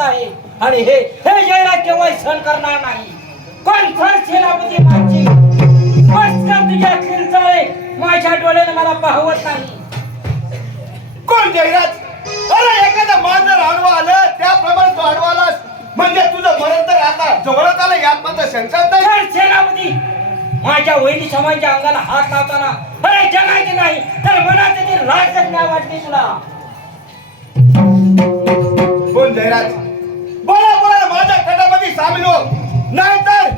करत आहे आणि हे जयराज केव्हाही सहन करणार नाही. कोण थर सेनापती माझी मस्कर तुझ्या खिरचाळे माझ्या डोळ्याने मला पाहवत नाही. कोण जयराज? अरे एखादा मान जर आडवा आलं त्याप्रमाणे तो आडवा आलास म्हणजे तुझं मरण तर आता जवळच आलं यात मात्र शंका नाही. थर सेनापती माझ्या वैरी समाजाच्या अंगाला हात लावताना अरे जगायचे नाही तर मनात ती लाज नाही वाटते तुला. कोण जयराज? बोला बोला माझ्या तटामध्ये सामील हो नाहीतर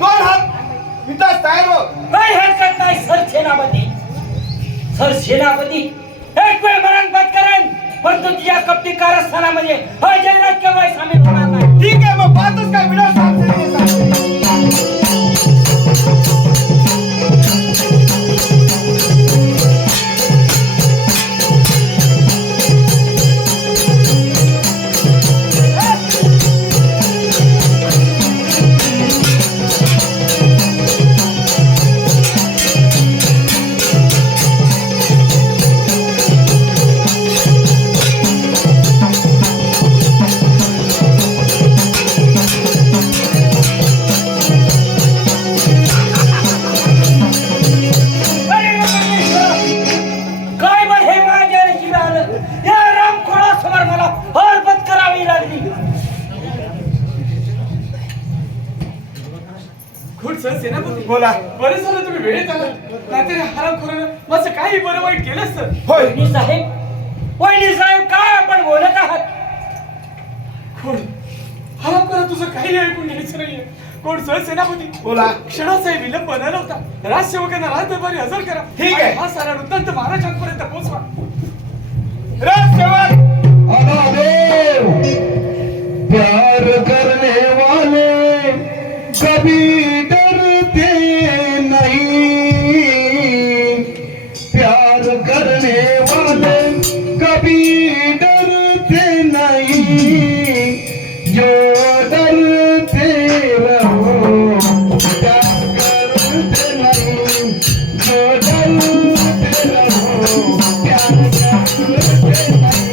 2 हात इथं तयार हो. काही हरकत नाही सर सेनापती. सर सेनापती एक वेळ मरण पत्करेन पण तू तुझ्या कपटी कारस्थानामध्ये जयराज केव्हाही सामील होणार नाही. ठीक आहे मग पाहतोस काय विनाश सांगते. बोला. बरं झालं तुम्ही वेळेत आला नाहीतर हरामखोरानं माझं काही बरं वाईट केलं असतं. होय वहिनी साहेब काय आपण बोलत आहात? कोण हरामखोरा तुझं काही ऐकून घ्यायचं नाहीये. कोण सर सेनापती बोला. क्षणाचाही विलंब न लावता राजसेवकांना राजदरबारी हजर करा. ठीक आहे. हा सारा वृत्तांत महाराजांपर्यंत पोहोचवा. राजसेवक प्यार करने वाले कभी डरते नहीं, प्यार करने वाले कभी डरते नहीं, जो डरते रहो प्यार करते नहीं, जो डरते रहो प्यार करते नहीं,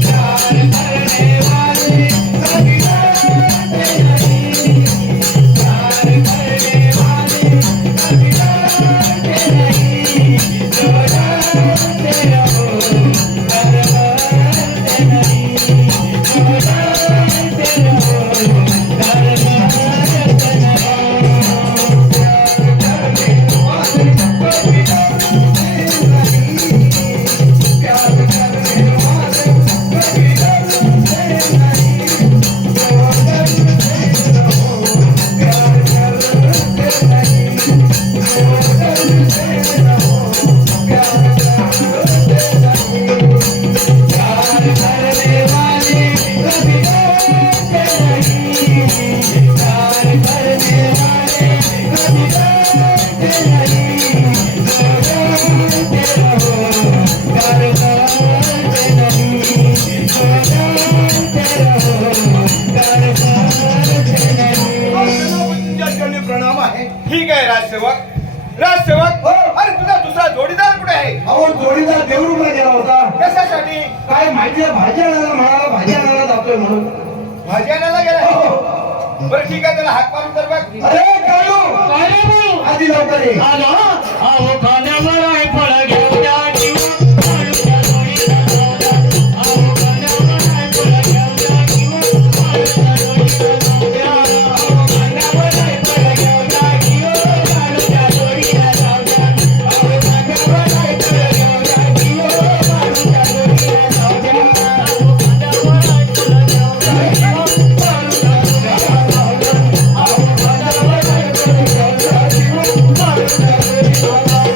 प्यार करने वाले कभी डरते नहीं, प्यार करने वाले कभी डरते नहीं, जो डरते रहो प्यार करते नहीं, जो डरते रहो प्यार करते नहीं, प्यार करने वाले कभी डरते नहीं, प्यार करने वाले कभी डरते नहीं, जो डरते रहो प्यार करते नहीं, जो डरते रहो प्यार करते नहीं, प्यार करने वाले कभी डरते नहीं, प्यार करने वाले कभी डरते नहीं, जो डरते रहो प्यार करते नहीं, जो डरते रहो प्यार करते नहीं. तुझ्या चरणी प्रणाम आहे. ठीक आहे राजसेवक. राजसेवक अरे तुझा दुसरा जोडीदार कुठे आहे? अहो जोडीदार देवरूपला गेला होता. कशासाठी? काय माहिती आहे भाजी आणायला म्हणाला, भाजी आणायला जातोय म्हणून. भाजी आणायला गेला. बरं ठीक आहे त्याला हाक मारून तर बघ. अरे काळू आधी लवकर ये.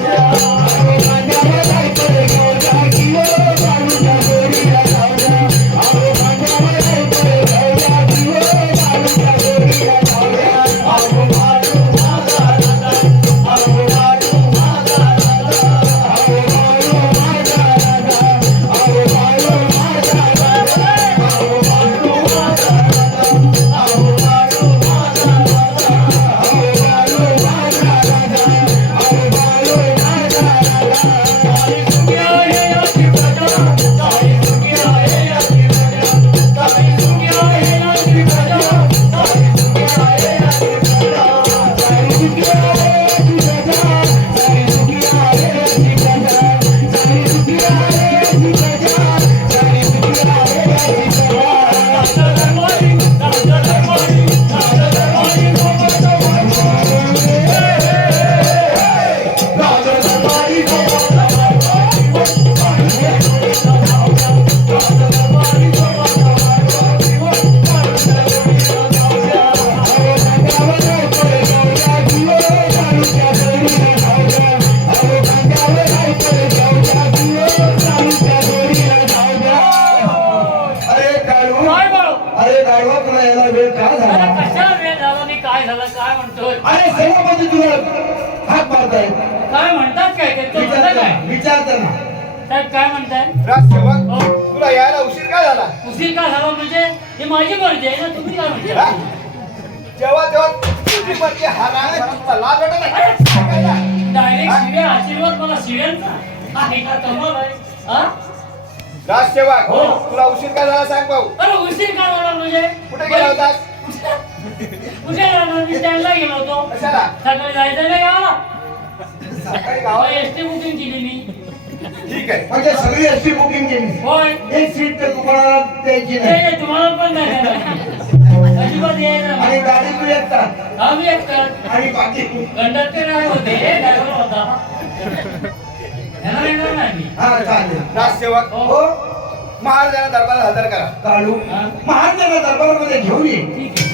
Thank you. झालं काय म्हणतोय अरे सेनापती तुला हात मारताय काय म्हणतात काय ते तो म्हणता काय विचारता ना साहेब काय म्हणताय राजसेवक हो. तुला यायला उशीर काय झाला उशीर का झाला म्हणजे ही माझी मर्जी आहे ना तुम्ही काय हा? म्हणता जेव्हा तेव्हा तुझी मर्जी हा तुला लाज वाटत नाही सांगायला. डायरेक्ट शिव्या आशीर्वाद मला शिव्यांचा आहे का कमाल आहे हा? राजसेवक हो. तुला उशीर काय झाला सांग भाऊ अरे उशीर का झाला म्हणजे कुठे गेला होतास कुठे गेला मी स्टँडला गेलो होतो कशाला सकाळी जायचं नाही गावाला सकाळी गावात एसटी बुकिंग केली मी ठीक आहे म्हणजे सगळी एसटी बुकिंग केली होय एक सीट तर तुम्हाला द्यायची नाही, नाही नाही, तुम्हाला पण नाही देणार. अजिबात यायचं आणि नाही. गाडी तू एकटा आम्ही एकटाच. आणि बाकी कंडक्टर नाही होते ड्रायव्हर होता येणार नाही हा चालेल राजसेवक हो महाराजांना दरबारात हजर करा काढू हा. महाराजांना दरबारामध्ये घेऊन ये ठीक आहे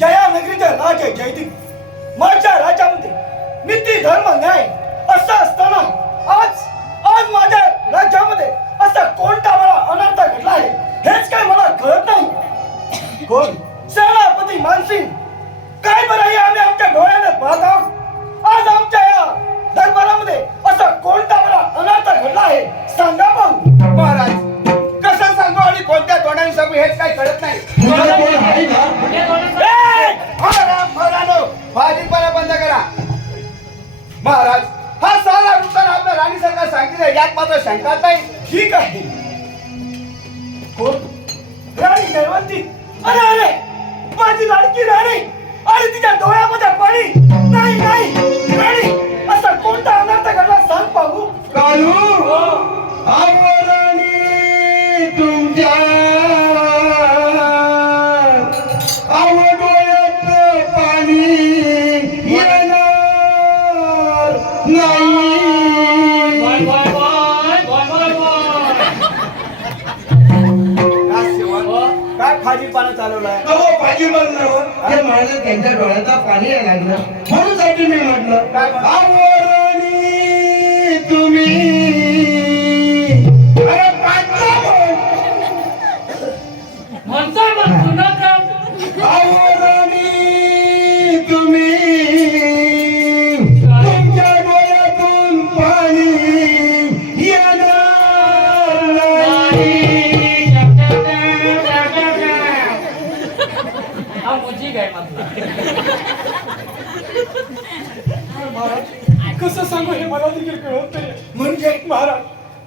जया नगरीचे राजे जयदीप माझ्या राज्यामध्ये नीती धर्म न्याय असं असताना आज आज माझ्या राज्यामध्ये असा कोणता मला अनर्थ घडला आहे हेच काय मला कळत नाही कोण सेनापती मानसिंग काय बरं हे आम्ही आमच्या डोळ्याने पाहत आहोत आज आमच्या या दरबारामध्ये असा कोणता मला अनर्थ घडला आहे सांगा मग महाराज कसं सांगू आणि कोणत्या तोंडाने सांगू हेच काही कळत नाही तुझं कोण आहे का हे कोणाचं? भाजीपाला बंद करा महाराज हा सारा वृत्तांत आपल्या राणी सरकार सांगितलं यात मात्र शंका नाही ठीक आहे कोण राणी जयवंती अरे अरे माझी लाडकी राणी आणि तिच्या डोळ्यामध्ये पाणी नाही नाही राणी असा कोणता अनर्थ घडला सांग पाहू कालू आवराणी तुमच्या आवडोळ्यात पाणी येणार बॉय, नाही boy, boy, boy, boy, boy. हो. काय भाजीपाला चालवलाय अहो पाणी बनलं ते माझं त्यांच्या डोळ्यात पाणी यायला लागलं म्हणून साठी मी म्हटलं काय म्हटलं? आवराणी तुम्ही अरे पाटला बोल. म्हणतोय मग पुन्हा काय आवराणी तुम्ही तुमच्या डोळ्यातून पाणी येणार नाही. हा मुजी काय म्हटलं कसं सांगू हे मला देखील कळत नाही म्हणजे महाराज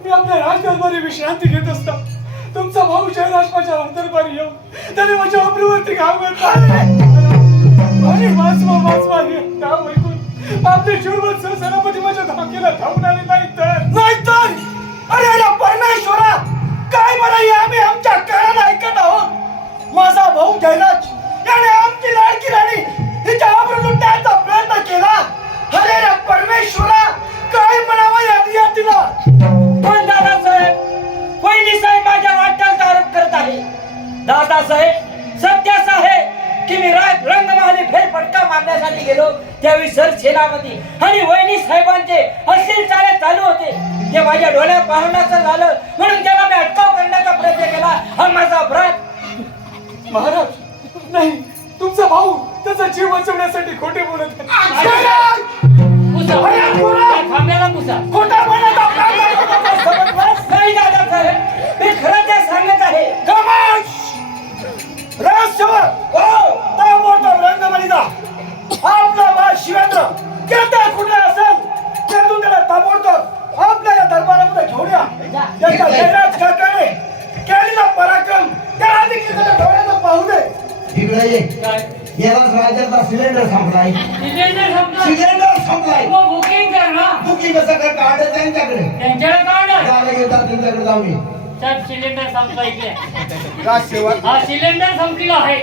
मी आपल्या राजदरबारी विश्रांती घेत असता तुमचा भाऊ जयराज माझ्या दरबारी येऊन त्याने माझ्या अब्रूवरती घाव घातला आणि वाचवा हे नाव ऐकून आपले जीववंत सेनापती माझ्या धाकेला धावून आले नाहीतर अरे अरे परमेश्वरा काय बरं हे आम्ही आमच्या कानाने ऐकत आहोत माझा भाऊ जयराज याने आमची लाडकी राणी हिच्या आबरू लुटण्याचा प्रयत्न केला अरे रे परमेश्वरा काय म्हणावं या नियतीला पण दादासाहेब वहिनी साहेब माझ्या वाट्याचा आरोप करत आहे दादासाहेब सत्य असं आहे की मी रंगमहाली फेरफटका मारण्यासाठी गेलो त्यावेळी सर सेनापती आणि वहिनी साहेबांचे अश्लील चाळे चालू होते ते माझ्या डोळ्यात पाहण्याचं झालं म्हणून त्याला मी अटकाव करण्याचा प्रयत्न केला हा माझा अपराध महाराज नाही तुमचा भाऊ त्याचा जीव वाचवण्यासाठी खोटे बोलत आहे. मुसा त्या खांब्याला मुसा खोटा म्हणत आपला नाही दादासाहेब मी खरं ते सांगत आहे राजसेवक हो ताबडतोब रंगमणीचा आपला बा शिवेंद्र केवढा कुठे असेल त्यातून त्याला ताबडतोब आपल्या या दरबारामध्ये घेऊन या त्याच्या जयराज काकाने केलेला पराक्रम त्याला देखील त्याच्या डोळ्यानं पाहू दे इकडे ये काय याला राज्याचा सिलेंडर संपलाय सिलेंडर संपला सिलेंडर संपलाय मग बुकिंग कर ना बुकिंग कसं काय काढत त्यांच्याकडे त्यांच्याकडे काढ जागा घेतात त्यांच्याकडे जाऊन ये साहेब सिलेंडर संपला इथे राजसेवक हा सिलेंडर संपलेला आहे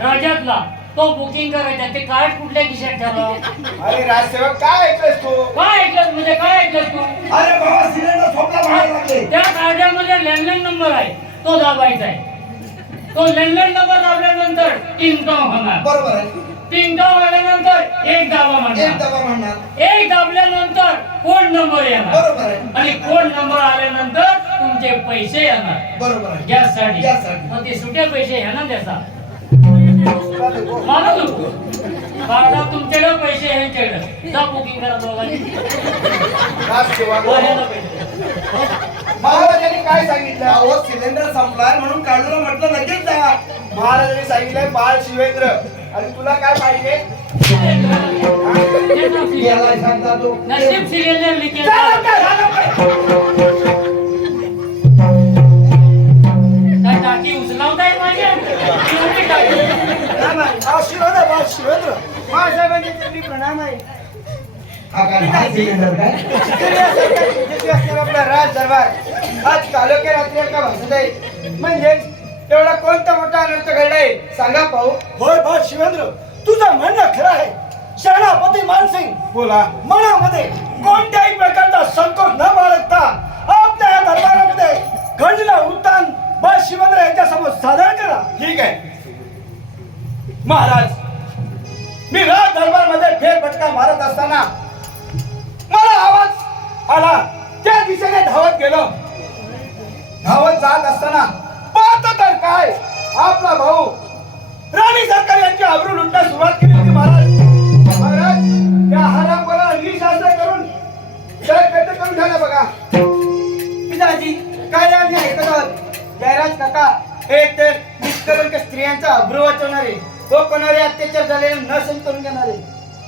राज्यातला तो बुकिंग करायचा ते कार्ड कुठल्या खिशात ठेवलं अरे राजसेवक काय ऐकलंस तू काय ऐकलं म्हणजे काय ऐकलं तू अरे बाबा सिलेंडर संपला म्हणायला लागले त्या कार्डामध्ये लँडलाईन नंबर आहे तो दाबायचा आहे तो लँडलाईन नंबर दाबल्यानंतर टिंग टॉंग होणार बरोबर आहे टिंग टॉंग आल्यानंतर एक दाबा एक म्हणणार डबा म्हणणार एक दाबल्यानंतर कोड नंबर येणार बरोबर आहे आणि कोड नंबर आल्यानंतर तुमचे पैसे येणार बरोबर आहे गॅससाठी गॅससाठी. मग ते सुटे पैसे ह्यांना द्याचा मला नको बाबा तुमच्याकडे पैसे ह्यांच्याकडे जा बुकिंग करा दोघांनी ह्यांना पैसे. महाराजांनी काय सांगितलं अहो सिलेंडर संपलाय म्हणून काढूला म्हटलं लगेच जा. महाराजांनी सांगितलंय बाळ शिवेंद्र आणि तुला काय पाहिजे याला सांगता तो नशीब सिलेंडर लिकेज झालं काय? झालं काय? काय टाकी उचलावताय माझ्या एवढी टाकी नाही, नाही. आशीर्वाद आहे बाळ शिवेंद्र महासाहेबांचे चरणी प्रणाम आहे हा काय हा सिलेंडर काय तरी असं काय तेजस्वी असणारा आपला राज दरबार आज कालोखे रात्री एका भासत आहे म्हणजे एवढा कोणता मोठा अनर्थ घडलाय सांगा पाहू होय बाळ शिवेंद्र तुझं म्हणणं खरं आहे सेनापती मानसिंग बोला मनामध्ये कोणत्याही प्रकारचा संकोच न बाळगता आपल्या या दरबारामध्ये घडलेला वृत्तांत बाळ शिवेंद्र यांच्या समोर सादर करा ठीक आहे महाराज मी राज दरबारमध्ये फेरफटका मारत असताना मला आवाज आला त्या दिशेने धावत गेलो धावत जात असताना पाहतो तर काय आपला भाऊ राणी सरकार यांची आबरू लुटण्यास सुरुवात केली होती महाराज महाराज त्या हरामखोराला निशास्त्र करून जयपेट करून झाला बघा पिताजी काय रे आम्ही ऐकत आहोत जयराज काका हे तर निष्कलंक स्त्रियांचा अब्रू वाचवणारे व कोणारे अत्याचार झालेले न सहन करून घेणारे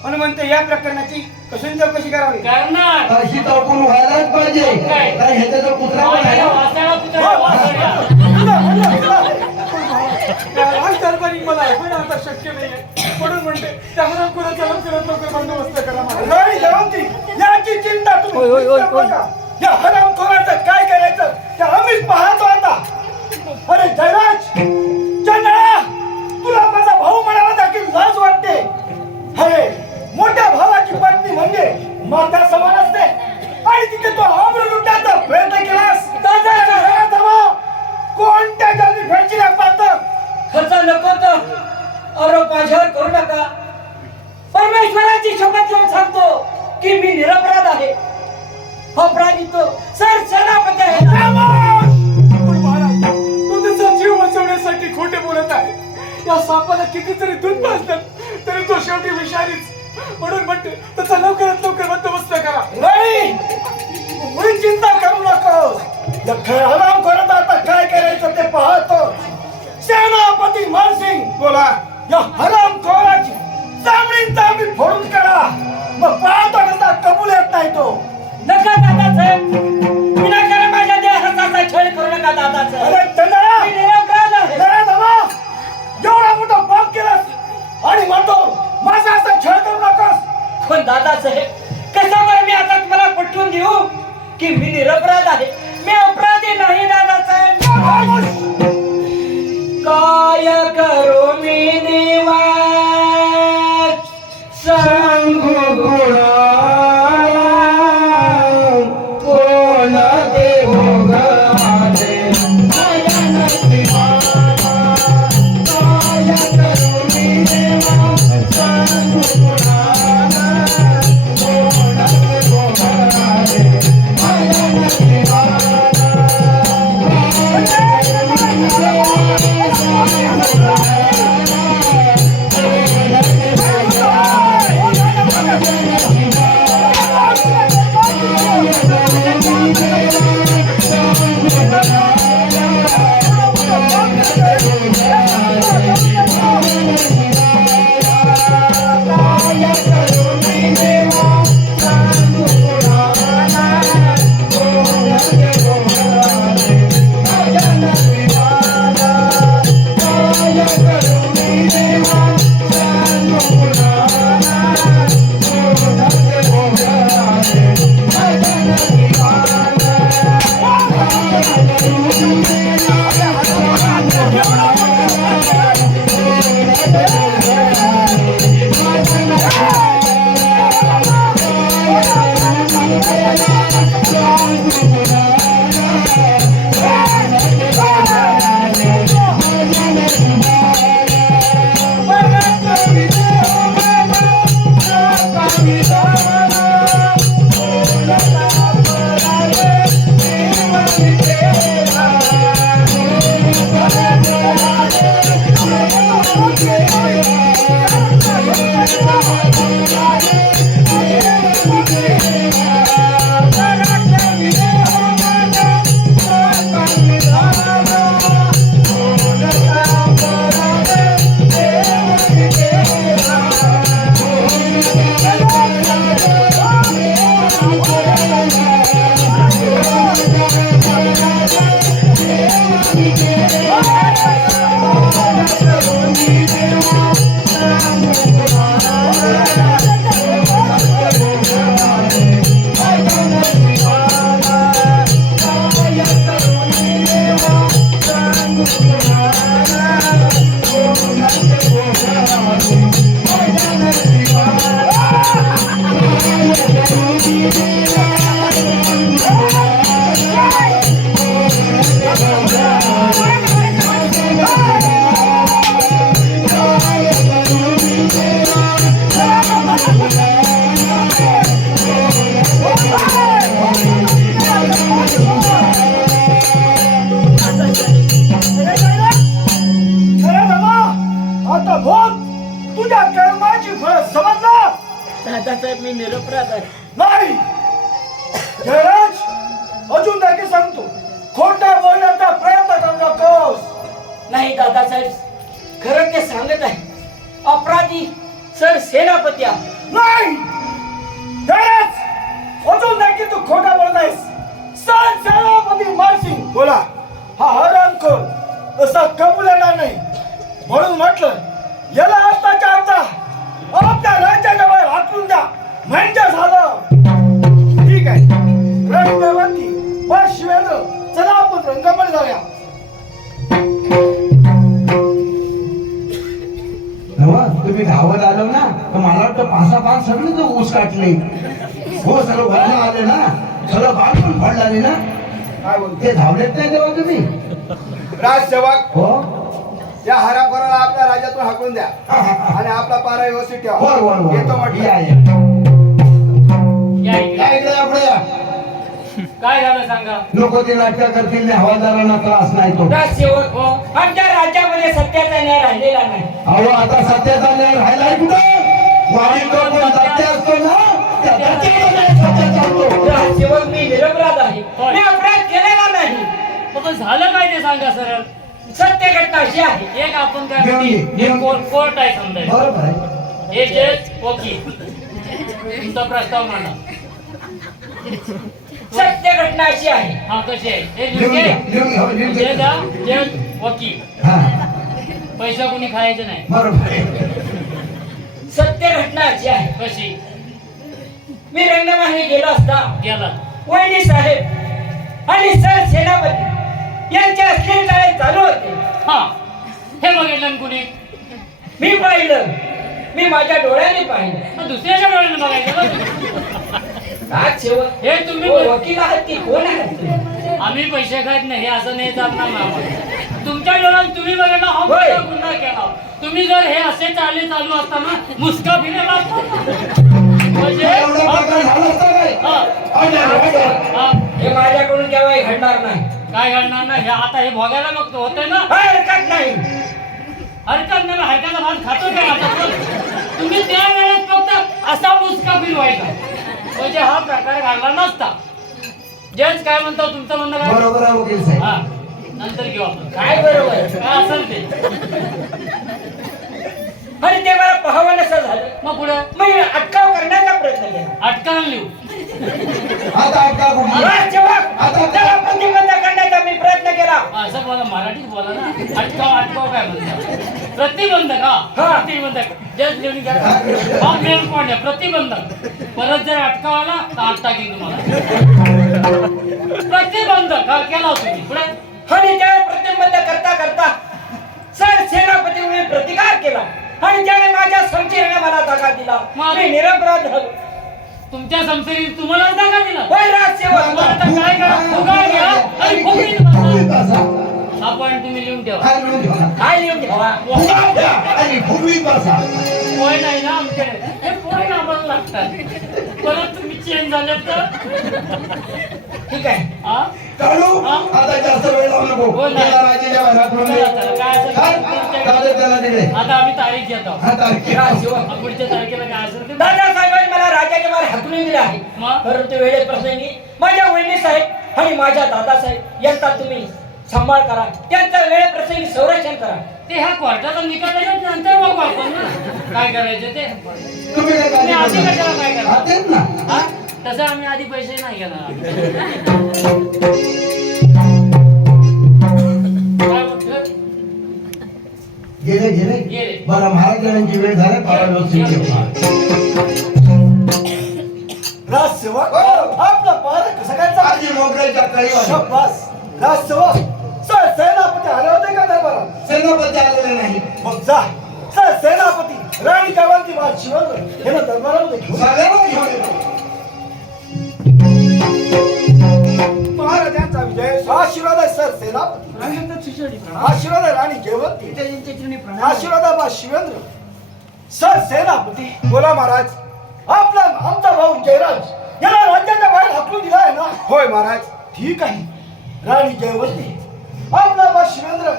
म्हणून म्हणतो या प्रकरणाची कसून चौकशी करावी करणार अशी चौकून व्हायलाच पाहिजे कारण ह्याचा जो कुत्रा पण आहे ना, वासाळा कुत्रा वासाळा राज दरबारी मला ऐकून आता शक्य नाहीये म्हणून म्हणते त्या हरामखोराचा लवकरात लवकर बंदोबस्त करा महाराज. राणी जयवंती याची चिंता तुम्ही करू नका. या हरामखोराचं काय करायचं ते आम्हीच पाहतो आता अरे जयराज चंद्रा तुला माझा भाऊ म्हणाला देखील लाज वाटते अरे मोठ्या भावाची पत्नी म्हणजे माता समान असते आणि तिथे तो आबरू लुटायचा प्रयत्न केलास कोणत्या जल्दी फेडची पाहतो खर्च नको तर आरोप माझ्यावर करू नका परमेश्वराची शपथ घेऊन सांगतो की मी निरपराध आहे अपराधी तो सर सेनापती आहे पण महाराज तो त्याचा जीव वाचवण्यासाठी खोटे बोलत आहे या सापाला कितीतरी दूध पाजलं तरी तो शेवटी विषारीच म्हणून म्हणते त्याचा लवकरात लवकर बंदोबस्त करा नाही मुळी चिंता करू नकोस या हराम करत आता काय करायचं ते पाहतो सेनापती मानसिंग बोला या हराम खोराची चामडी फोडून करा मग पाहतो कसा कबूल येत नाही तो नका दादासाहेब विनाकारण माझ्या देहाचा छळ करू नका दादासाहेब अरे चंद्रा मी निरपराध आहे जरा थांबा. एवढा मोठा पाप केलास आणि म्हणतो माझा असं छळ करू नकोस पण दादासाहेब कसं बरं मी आता तुम्हाला पटवून देऊ की मी निरपराध आहे मी अपराधी नाही दादासाहेब काय करू मी देवा सांगू कोण देव गाणे Thank you. दादासाहेब मी निरपराध आहे. नाही जयराज अजून देखील सांगतो खोटा बोलण्याचा प्रयत्न करू नकोस. नाही दादासाहेब, खरं ते सांगत आहे. अपराधी सर सेनापती आहे. नाही जयराज अजून देखील तू खोटा बोलत आहेस. सर सेनापती मानसिंग बोला हा हरामखोर असा कबूल येणार नाही. म्हणून म्हटलं याला आत्ताच्या आता आपल्या राज्याच्या बाहेर हाकलून द्या म्हणजे झालं. ठीक आहे रंगवंती वा शिवेंद्र चला आपण रंगमंच जाऊया. तुम्ही गावात आलो ना तर मला वाटतं 5-5 सगळे तो ऊस काटले. हो सगळं वर्ण आले ना, सगळं बाळ पण फळ लागले ना. काय बोलतो ते धावलेत नाही तेव्हा तुम्ही. राजसेवक हो या हरामखोराला आपल्या राज्यातून हाकलून द्या आणि आपला पारा व्यवस्थित ठेवा. वर वर वर येतो या म्हटलं. या. या इकडे. या इकडे पुढे या. काय झालं सांगा. लोक ते नाटक करतील आणि हवालदारांना त्रास नाही तो. राजसेवक हो. आमच्या राज्यामध्ये सत्याचा न्याय राहिलेला नाही. अहो आता सत्याचा न्याय राहिलाय कुठं? वाणी तो कोण सत्य असतो ना त्या त्याच्यामध्ये सत्य चालतो. राजसेवक मी निरपराध आहे. होय. मी अपराध केलेला नाही. पण झालं काय ते सांगा सरळ. सत्य घटना अशी आहे. एक आपण काय घेऊन म्हणते, ये, हे घेऊन ये. कोर्ट आहे समजायचं. बरोबर आहे. हे जज वकील तुमचा प्रस्ताव मांडा. सत्य घटना अशी आहे. हा कशी आहे हे लिहून लिहून घ्या, घे. लिहून घ्या, लिहून घ्या. जज वकील हा पैसा कोणी खायचे नाही. बरोबर आहे. सत्य घटना अशी आहे. कशी मी रंगमाही गेलो असता गेला वैनी साहेब आणि सर सेनापती यांचे असलेले जाळे चालू होते. हा हे बघितलं ना कुणी. मी पाहिलं. मी माझ्या डोळ्याने पाहिलं. मग दुसऱ्याच्या डोळ्याने बघायचं ना. राजसेवक हे तुम्ही हो, वकील आहात की कोण आहात तुम्ही? आम्ही पैसे खात नाही हे असं नाही चालणार ना आम्हाला. तुमच्या डोळ्यात तुम्ही बघितला हा होय. मोठा गुन्हा केला. तुम्ही जर हे असे चालू असताना मुसका फिरेला म्हणजे एवढा प्रकार झाला असता काय? हा. अरे, अरे. हा. हे माझ्याकडून केव्हाही घडणार नाही. काय घडणार नाही हे आता हे भोगायला बघतो होते ना. हरकत नाही. हरकत नाही हरकतचा भाग खातो काय आता. तुम्ही त्या वेळेस फक्त असा मुसका फिरवायचा म्हणजे हा प्रकार घडला नसता. जज काय म्हणतो तुमचं म्हणणं काय. बरोबर आहे वकील साहेब. हा नंतर घेऊ आपण काय बरोबर. काय असेल ते. आणि ते मला पाहावं नसं झालं. मग पुढे मी अटकाव करण्याचा प्रयत्न केला. अटकन लिहू. आता आपला कुठली? राजसेवक आता- त्याला प्रतिबंध करण्याचा मी प्रयत्न केला. असं बोला मराठीत बोला ना. अटकाव काय म्हणतात. प्रतिबंधक हा हा. प्रतिबंधक जज लिहून घ्या. हा मेन पॉइंट आहे प्रतिबंधक. परत जर अटकाव आला तर आत टाकीन तुम्हाला. प्रतिबंधक हा केला तुम्ही पुढे. आणि त्या प्रतिबंध करता करता सर सेनापतीने प्रतिकार केला आणि त्याने माझ्या समचिराने मला दगा दिला. मग? मी निरपराध झालो. तुमच्या संस्थेने तुम्हाला जागा दिला. होय राजसेवक. मग आता काय करा फुगा घ्या आणि फुगीत फुगवीत बसा. बसा. हा पॉइंट तुम्ही लिहून ठेवा. काय लिहून ठेवा? काय लिहून ठेवा. फुगा द्या आणि फुगवीत बसा. पोय नाही ना आमच्याकडे. हे पोय आम्हाला लागतात. परत तुम्ही चेंज झाले तर ठीक आहे. हा काढू? हा? आता जास्त वेळ लावू नको. हो ना. त्याला राज्याच्या बाहेर हाकलून दे. चला, चला, काय असेल ते काय? पुढच्या- जाऊ दे त्याला तिकडे. आता आम्ही तारीख घेतो. हा, तारीख. राजसेवक. पुढच्या तारखेला काय असेल ते दादासाहेबांनी मला राज्याच्या बाहेर हाकलून दिले आहे. मग? परंतु वेळेप्रसंगी माझ्या वहिनी साहेब आणि माझ्या दादासाहेब यांचा तुम्ही सांभाळ करा. त्यांचं वेळेप्रसंगी संरक्षण करा. ते ह्या कोर्टाचा निकाल आहे ना, नंतर बघू आपण ना काय करायचं ते. तुम्ही काय तुम्ही आधी काळजी कशाला करू काय नका. करता? हा, तेच ना. हा? तसं आम्ही आधी पैसे नाही घेणार. काय म्हटलं? गेले गेले गेले. बरं महाराजांची वेळ झाली पारा व्यवस्थित ठेवा. राजसेवक आपला पारा कसा काय चालला? आधी मोगऱ्याच्या कळीवर शाबास. राजसेवक सर सेनापती आले होते का दरबारात? सेनापती आलेले नाही. मग जा सर सेनापती राणी जयवंती शिवंद्र हे ना दरबारामध्ये घेऊन या. सगळ्यांना घेऊन येतो. महाराजांचा विजय आशीर्वाद आहे सर सेनापती. आशीर्वाद आहे राणी जयवंती. आशीर्वाद आहे बा शिवेंद्र. सर सेनापती बोला महाराज. आपला आमचा भाऊ जयराज याला राज्याच्या बाहेर हाकलून दिला आहे ना? होय महाराज. ठीक आहे. राणी जयवंती आपला बा शिवेंद्र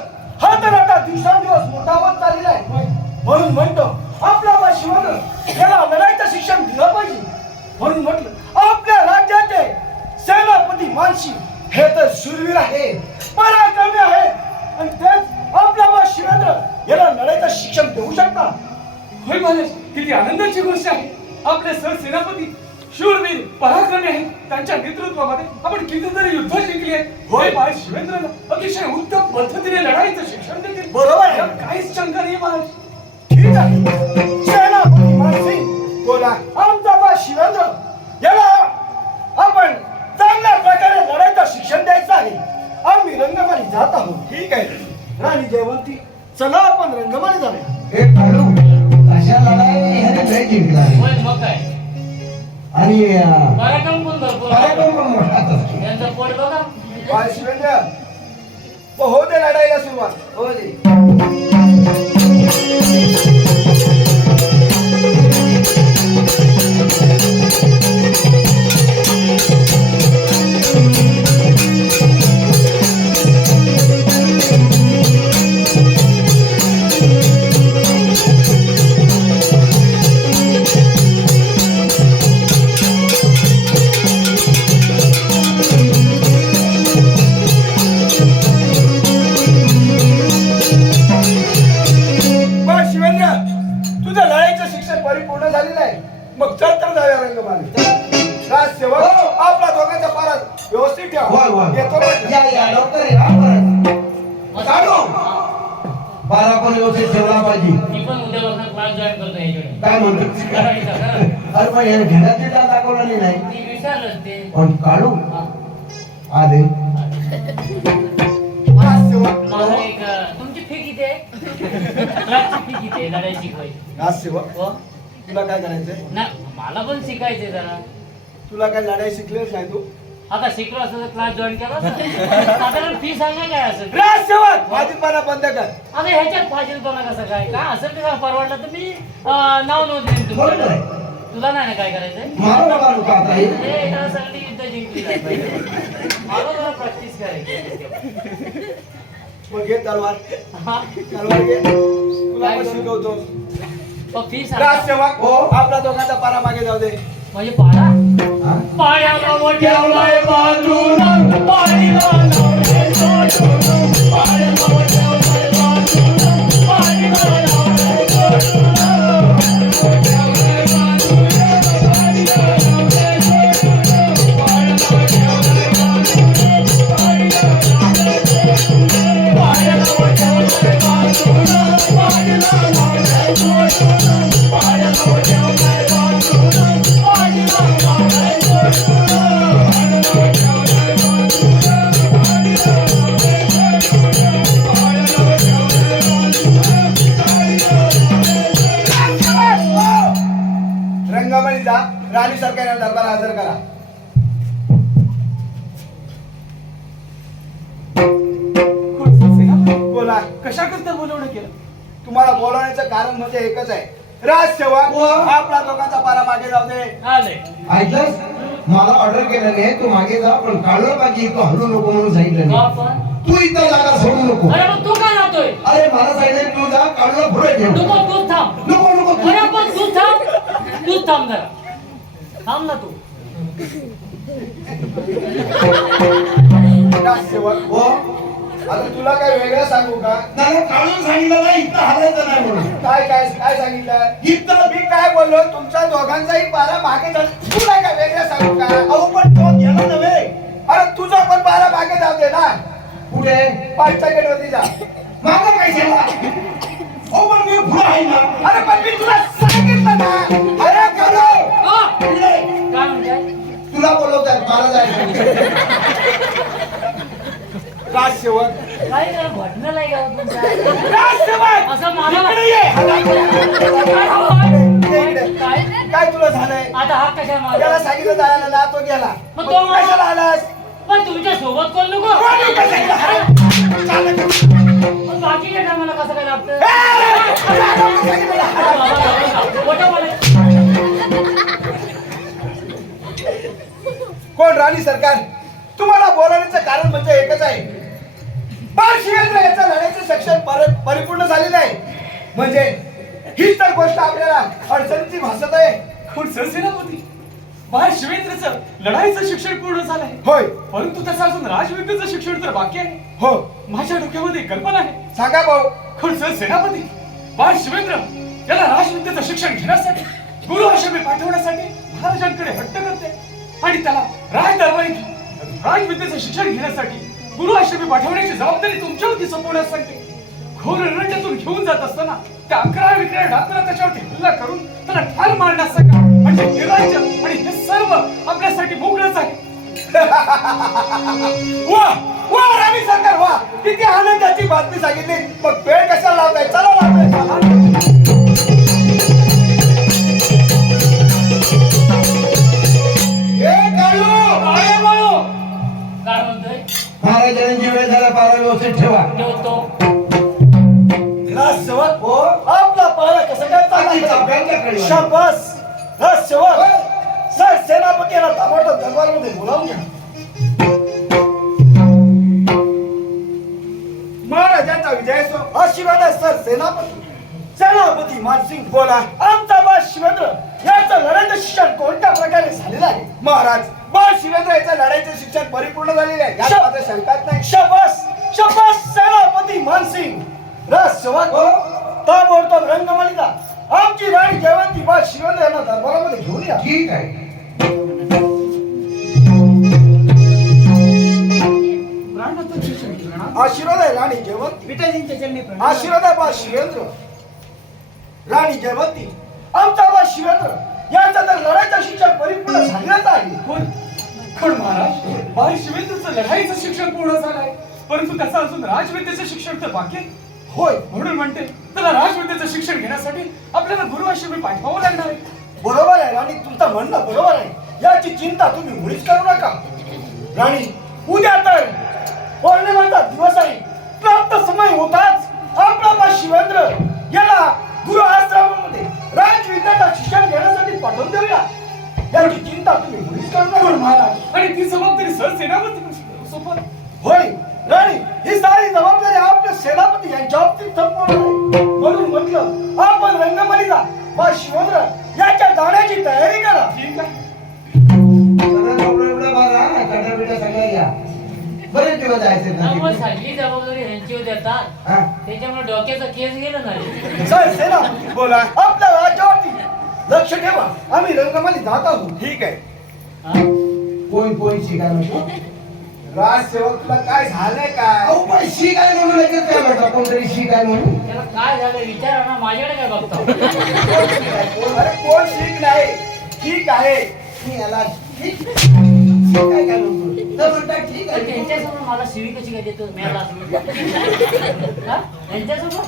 हा तर आता दिवसांदिवस मोठा होत चाललेला आहे. म्हणून म्हणतो आपला बा शिवेंद्र याला लढाईच्या लढाईचं शिक्षण दिलं पाहिजे. म्हणून म्हटलं आपल्या राज्याचे सेनापती मानसिंग हे तर शूरवीर आहे, पराक्रमी आहे आणि तेच आपला बा शिवेंद्र याला लढाईचं शिक्षण देऊ शकता. होय महाराज, किती आनंदाची गोष्ट आहे. आपले सर सेनापती शूरवीर पराक्रमी आहेत. त्यांच्या नेतृत्वामध्ये आपण कितीतरी युद्ध जिंकली आहेत. होय बाळ शिवेंद्रला अतिशय उत्तम पद्धतीने लढाईचं शिक्षण देतील. बरोबर आहे. यात काहीच शंका नाही महाराज. ठीक आहे, सेनापती मानसिंग बोला आमचा बा शिवेंद्र याला आपण चांगल्या प्रकारे लढाईचं शिक्षण द्यायचं आहे. आम्ही रंगमाली जात आहोत. ठीक आहे राणी जयवंती, चला आपण रंगमाली जाऊया. हे काढू अशा लढाई ह्याने लय जिंकला आहे. होय मग काय आणि पराक्रम पण भरपूर पराक्रम पण मोठाच असतो. त्यांचं पोट बघा. बाळ शिवेंद्र हो दे लढाईला सुरुवात हो दे. बाळ शिवेंद्र तुझं लढाईचं शिक्षण परिपूर्ण झालेलं आहे. मग चल तर जाऊया रंगमाली. राजसेवक आपला दोघांचा पारा व्यवस्थित होय ठेवा. होय येतो बरं. या डॉक्टर या परत. काढू पारा पण व्यवस्थित ठेवला पाहिजे. मी पण उद्यापासून क्लास जॉईन करतो याच्याकडे. काय म्हणतो करायचं, करा. अरे पण याने घेण्यात डेटा दाखवला नाही. मी विचारलं ते. पण काढू हा. आले राजसेवक माझं एक तुमची फी किती आहे? क्लासची फी किती आहे लढाई शिकवायची? राजसेवक हो? तुला काय करायचंय? ना मला पण शिकायचंय जरा. तुला काय लढाई शिकलेच नाही तू? आता शिकलो असं तर क्लास जॉईन केला असता. साधारण फी सांगा काय असेल? राजसेवक फाजीलपणा बंद कर. आता ह्याच्यात फाजीलपणा कसं काय असेल ते परवडलं तर मी नाव नोंदवीन बरोबर तुमचं. आहे. तुला नाही ना काय करायचंय? मला नका लोक आता हे. हे एखादा सगळी युद्ध जिंकली नाही पाहिजे. मला जरा प्रॅक्टिस करायची. मग घे तलवार. हा? तलवार घे. तुला काय पण करू? शिकवतो. मग फी सांगा. राजसेवक हो. आपला दोघांचा पारा मागे जाऊ दे. म्हणजे पाडा हा? पायाला वठवलाय बाजूला पाणीला लावलंय जोडून. पायाला वठवलाय बाजूला पाणीला लावलंय जोडून. वठवलाय बाजूला पाणीला लावलंय जोडून. पायाला वठवलाय बाजूला पाणीला लावलंय जोडून. पायाला वठवलाय बाजूला पाणीला लावलंय जोडून. पायाला वठवलाय बाजूला पाणीला लावलंय जोडून. रंगमाली जा. राणी सरकारला दरबार हजर करा. बोला कशा करता बोलवणं केलं? तुम्हाला बोलवण्याचं कारण म्हणजे एकच आहे. राजसेवक आपला दोघांचा पारा मागे जाऊ दे. आलंय. ऐकलंस मला ऑर्डर केलं नाही तू मागे जा पण काढलं पाहिजे तू हलू नको म्हणून सांगितलं का नाही. पण? तू इथं जागा सोडू नको. अरे मग तू काय राहतोय? अरे मला सांगितलं तू जा काढलं पुढे ठेव. नको तूच थांब. नको नको अरे पण तूच थांब. तूच थांब जरा. थांब ना तू. राजसेवक हो आता तुला काय वेगळं सांगू का? त्याला काढून सांगितलं नाही इथं हलायचं नाही म्हणून. काय काय काय सांगितलं? इथं मी काय बोललो? तुमच्या दोघांचाही पारा मागे जाऊ. तुला काय वेगळं सांगू का? अहो पण तो गेला नव्हे. अरे तुझा पण पारा मागे जाऊ दे ना. कुठे पाचच्या गेटवरती जा. मागं काय केला हो पण मी पुढे आहे ना. अरे पण मी तुला सांगितलं ना. अरे करो आ! पुढे. काय म्हणताय? तुला बोलवतात मला जायचं. राजसेवक काय करा घटना नाही का तुमचा? राजसेवक असं मला इकडे ये. ये इकडे. काय? काय तुला झालंय? आता हा कशा त्याला मारला? सांगितलं जायला ना तो गेला. मग तो मग कशाला आलास? पण तुमच्या सोबत कोण नको? कोण येऊन सांगितलं? अरे, चालत. पण बाकीच्या टायमाला कसं काय लागतं? ए! सांगितलं. अरे बाबा, मोठं बोलायचं. कोण राणी सरकार? तुम्हाला बोलवण्याचं कारण म्हणजे एकच आहे. बाळ शिवेंद्र याचं लढाईचं शिक्षण परिपूर्ण झालेलं आहे. म्हणजे हीच तर गोष्ट आपल्याला अडचणीची भासत आहे. पण सरसेनापती बाहेर शिवेंद्रचं लढाईचं शिक्षण पूर्ण झालंय, होय. परंतु त्याचं अजून राजविद्येचं शिक्षण तर बाकी आहे. हो. माझ्या डोक्यामध्ये एक कल्पना आहे. सांगा भाऊ. पण सरसेनापती बाहेर शिवेंद्र याला राजविद्येचं शिक्षण घेण्यासाठी गुरु आश्रमी पाठवण्यासाठी महाराजांकडे हट्ट करते आणि त्याला राज दरबारी राजविद्येचं शिक्षण घेण्यासाठी गुरु आश्रमी पाठवण्याची जबाबदारी तुमच्यावरती सोपवण्यास सांगते. घोर अरण्यातून घेऊन जात असताना त्या 11 विक्रिया डाकला त्याच्यावरती हल्ला करून त्याला ठार मारण्यास सांगा. म्हणजे हे राज्य आणि हे सर्व आपल्यासाठी मोकळंच आहे. वा वा राणी सरकार वा, किती आनंदाची बातमी सांगितली. मग वेळ कशाला लावताय, चला लावताय चला. काय म्हणतोय? महाराजांची वेळ झाला, पारा व्यवस्थित ठेवा. ठेवतो. राजसेवक हो, आपला पारा कसं काय त्यांच्याकडे. चालला? शाबास राजसेवक. सर सेनापती याला ताबडतोब दरबारमध्ये बोलावून घ्या. महाराजांचा विजय असो. आशीर्वाद आहे सर सेनापती. सेनापती मानसिंग बोला. आमचा बा शिवेंद्र याचं लढाईचं शिक्षण कोणत्या प्रकारे झालेलं आहे? महाराज, बा शिवेंद्र याचं लढाईचं शिक्षण परिपूर्ण झालेले आहे, यात मात्र शंकाच नाही. शाबास शाबास सेनापती मानसिंग. राजसेवक हो, ताबडतोब रंगमंदिरात आमची राणी जयवंती बा शिवेंद्र यांना दरबारामध्ये घेऊन या. ठीक आहे. आशीर्वाद आहे राणी जयवंती. आशीर्वाद आहे बा शिवेंद्र. राणी जयवंती, आमचा बा शिवेंद्र यांचा तर लढाईचं शिक्षण परिपूर्ण झालेलंच आहे. पण महाराज बाहेर शिवेंद्रचं लढाईचं शिक्षण पूर्ण झालंय, परंतु त्याचं अजून राजविद्येचं शिक्षण तर बाकी आहे. होय, म्हणून म्हणते त्याला राजविद्येचं शिक्षण घेण्यासाठी आपल्याला गुरु आश्रमी पाठवावं लागणार आहे. बरोबर आहे राणी, तुमचं म्हणणं बरोबर आहे. याची चिंता तुम्ही मुळीच करू नका. राणी, उद्या तर पौर्णिमेचा दिवस आहे. प्राप्त समय होताच आपला बा शिवेंद्र याला गुरु आश्रमामध्ये राजविद्येचं शिक्षण घेण्यासाठी पाठवून देऊया. याची चिंता तुम्ही मुळीच करू पण नका. महाराज, आणि ती जबाबदारी सरसेनापती सोबत. होय राणी, ही सारी जबाबदारी आपल्या सेनापती यांच्या बाबतीत संपूर्ण आहे. म्हणून म्हटलं आपण रंगमंदिरात बा शिवेंद्र याच्या जाण्याची तयारी करा. ठीक आहे. सगळं एवढं बघा, कटाबिटा सगळ्या या. बरेच दिवस जायचे ना मग तिकडे. सगळी जबाबदारी ह्यांची देतात, हा? त्याच्यामुळे डोक्याचा केस गेला नाही. सर सेनापती बोला. आपल्या राज्यावरती लक्ष ठेवा. आम्ही रंगमंदिरात जात आहोत. ठीक आहे. हा? पोई शिकाय नको. राजसेवक, तुला काय झालंय काय? अहो पण शिकाय म्हणून लगेच काय म्हणता, कोणतरी शिकाय म्हणून. त्याला काय झालं विचारा ना, माझ्याकडे काय बघतो? अरे कोण ठीक नाही, ठीक आहे. मी याला ठीक शिकाय काय म्हणतो. तर म्हणता ठीक आहे. त्यांच्यासमोर मला शिवी कशी काय देतो मेला? हा? त्यांच्यासमोर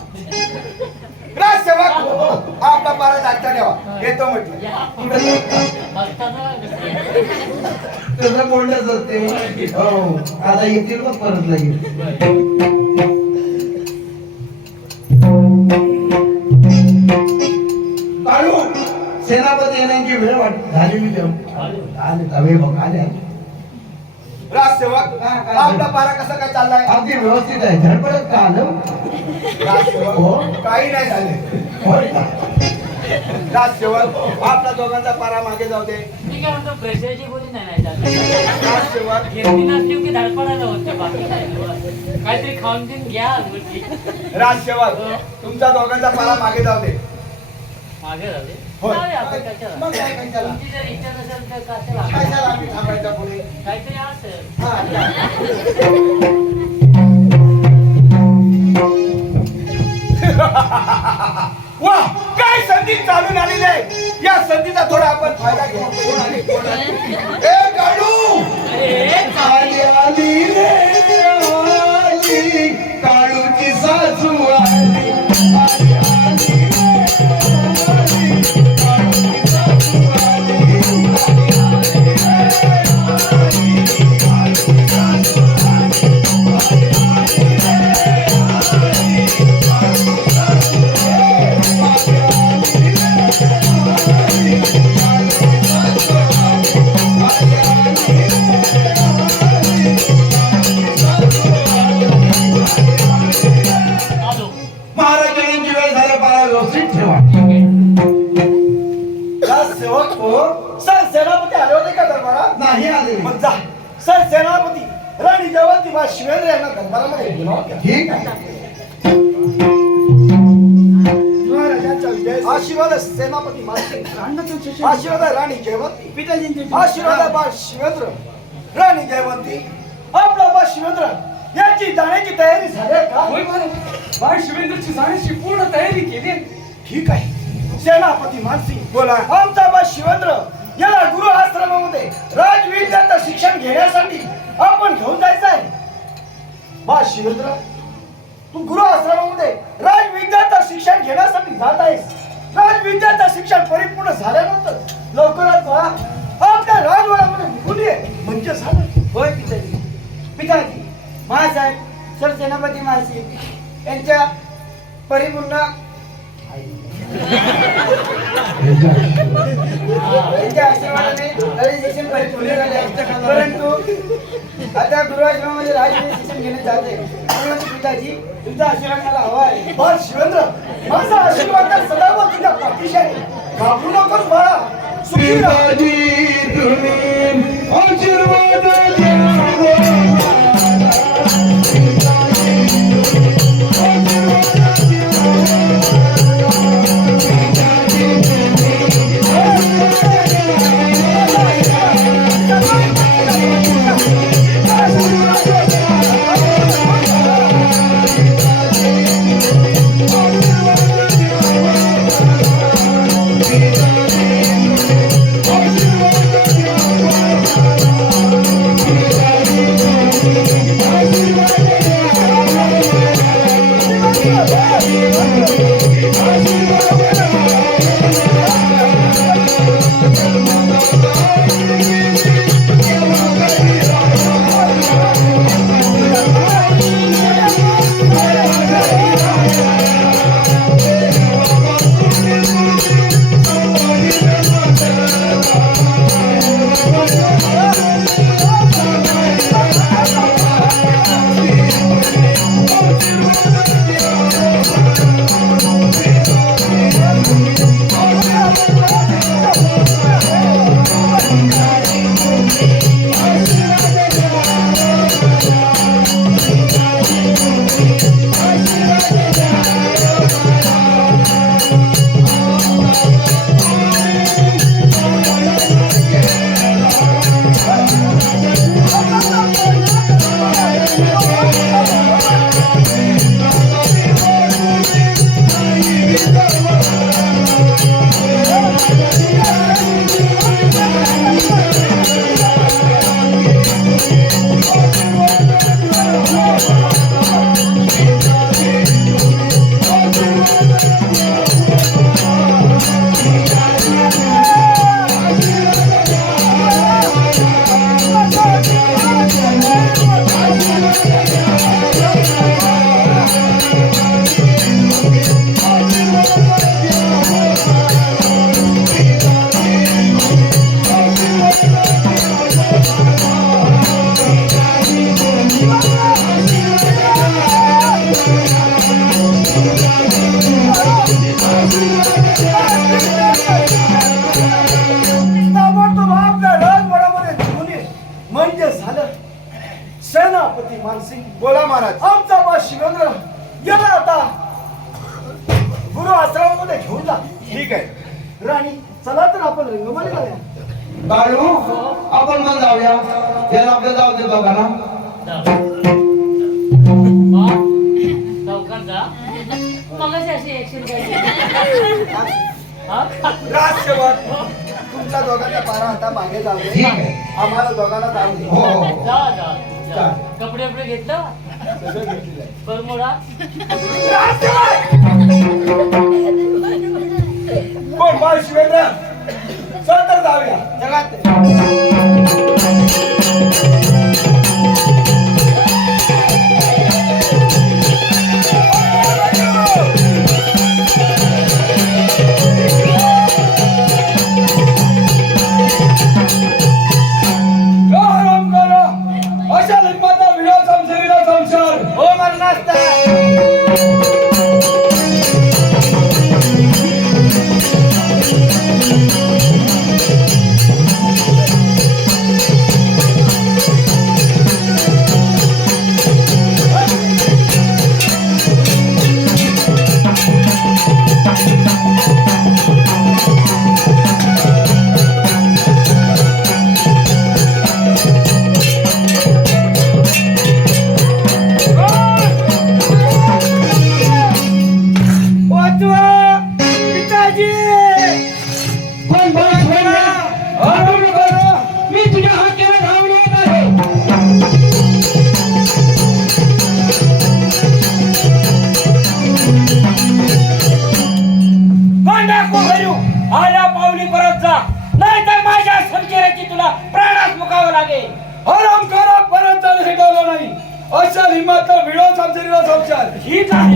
राजसेवक, आपला पारा जागता ठेवा. येतो म्हटलं. या. बघताना तुझं बोलणं जाते. हो, आता येतील मग परत लगेच. काढू. सेनापती येण्याची वेळ झालेली आले तवे बघ आले. राजसेवक, काय? आपला पारा कसा काय चाललाय? अगदी व्यवस्थित आहे. धडपडत का आलं? राजसेवक, हो. काही नाही झाले. होय का? राजसेवक, आपला दोघांचा पारा मागे जाऊ दे. मी काय म्हणतो, प्रेशरची बोली नाही चालत. राजसेवक, गिरणी नसली की धडपडायला होतं, बाकी काय नाही. काहीतरी खाऊन पिऊन घ्या गोष्टी. राजसेवक, तुमच्या दोघांचा पारा मागे जाऊ दे. मागे झाले होय. आपण कशाला? मग काय काय त्याला? तुमची जर इच्छा नसेल तर काय कशाला? झालं आम्ही थांबायच्या पुढे? काहीतरी असेल. हा, वा, काय संधी चालून आलेली आहे. या संधीचा थोडा आपण फायदा घेऊ. ए काढू. अरे, आली आली रे आली, काळूची सासू आली. आली आली रे आली, काळूची सासू आली. आली आली रे आली, काळूची सासू आली. आली आली रे आली, काळूची सासू आली. आली आली रे आली, काळूची सासू आली. सेनापती राणी जयवंती बा शिवेंद्र यांना दरबारामध्ये बोलावं घ्या. ठीक आहे. महाराजांचा विजय आशीर्वाद सेनापती मानसिंग आशीर्वाद राणी जयवंती आशीर्वाद बा शिवेंद्र राणी जयवंती आपला बा शिवेंद्र यांची जाण्याची तयारी झाली आहे का? होय महाराज, बाळ शिवेंद्रची जाण्याची पूर्ण तयारी केली आहे. ठीक आहे. सेनापती मानसिंग बोला. आमचा बा शिवेंद्र याला गुरु आश्रमामध्ये राजविद्याचं शिक्षण घेण्यासाठी आपण घेऊन जायचं आहे. बा शिवेंद्र, तू गुरु आश्रमामध्ये राजविद्याचं शिक्षण घेण्यासाठी जात आहेस. राजविद्याचं शिक्षण परिपूर्ण झाल्यानंतर लवकरच आपल्या राजवाड्यामध्ये निघून ये म्हणजे झालं. होय पिताजी. पिताजी, महासाहेब सरसेनापती मानसिंग यांच्या परिपूर्ण यांच्या आशीर्वादाने दलित शिक्षण परिपूर्ण झाले आहे. परंतु आता गुरुआश्रमामध्ये राजकीय शिक्षण घेण्यात जाते. म्हणून पिताजी, तुमचा आशीर्वाद मला हवा आहे. बा शिवेंद्र, माझा आशीर्वाद सदैव तुझ्या पाठीशी आहे. घाबरू नकोस बाळा, सुखी राहा. पिताजी तुम्ही आशीर्वाद द्या. ताबडतोब आपल्या राजवाड्यामध्ये निघून ये म्हणजे झालं. सेनापती मानसिंग बोला. महाराज, आमचा बा शिवेंद्र याला आता गुरु आश्रमामध्ये घेऊन जा. ठीक आहे. राणी, चला तर आपण रंगमाली घालूया. बाळू, आपण पण जाऊया. याला आपल्या जाऊ दे दोघांना. चौकात जा. मगाशी अशी ऍक्शन काय राष्ट्रवाद तुमच्या दोघांच्या पारा आता मागे जाऊ दे. ठीक आहे. आम्हाला दोघांना जाऊ दे. हो हो हो. जा जा जा. कपडे कपडे घेतलं बरमुडा. पण बा शिवेंद्र, चल तर जाऊया. अशा लिंबाचा विरोध संशय संसार हो मरणास्ता. ठीक आहे.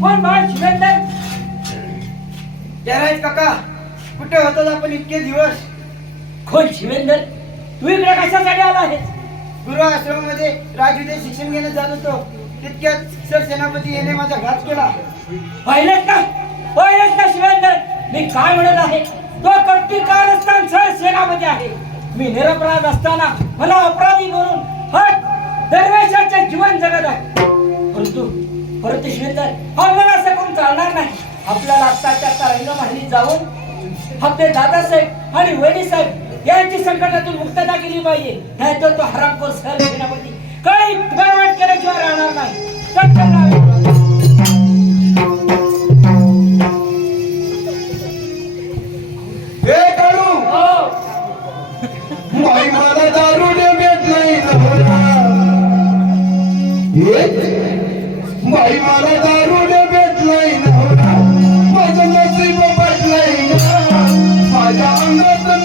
कोण बाळ शिवेंदर? जयराज काका कुठे होतात आपण इतके दिवस? कोण शिवेंदर? तू इकडे कशासाठी आला आहेस? गुरु आश्रमामध्ये राजविद्या शिक्षण घेण्यात जात होतो, तितक्यात सर सेनापती याने माझा घात केला. पाहिलंच का? पाहिलंच का शिवेंदर? मी काय म्हणत आहे? तो कपटी कारस्थान सर सेनापती आहे. मी निरपराध असताना मला अपराधी म्हणून हा दरवेशाचे जीवन जगत आहे. परंतु शिवेंदर, आपल्याला असं करून चालणार नाही. आपल्याला आत्ताच्या रंगमहलीत जाऊन आपले दादासाहेब आणि वहिनीसाहेब यांची संकटातून मुक्तता केली पाहिजे. नाहीतर तो हरामखोर सर सेनापती काही गडबड केल्याशिवाय राहणार नाही. चटकन लावा. हे काढू हो. बाई मला दारू भेट नाही नवरा. बाई मला दारू भेट नाही नवरा. माझं नसीब पटलंय ना, माझ्या अंगात नाही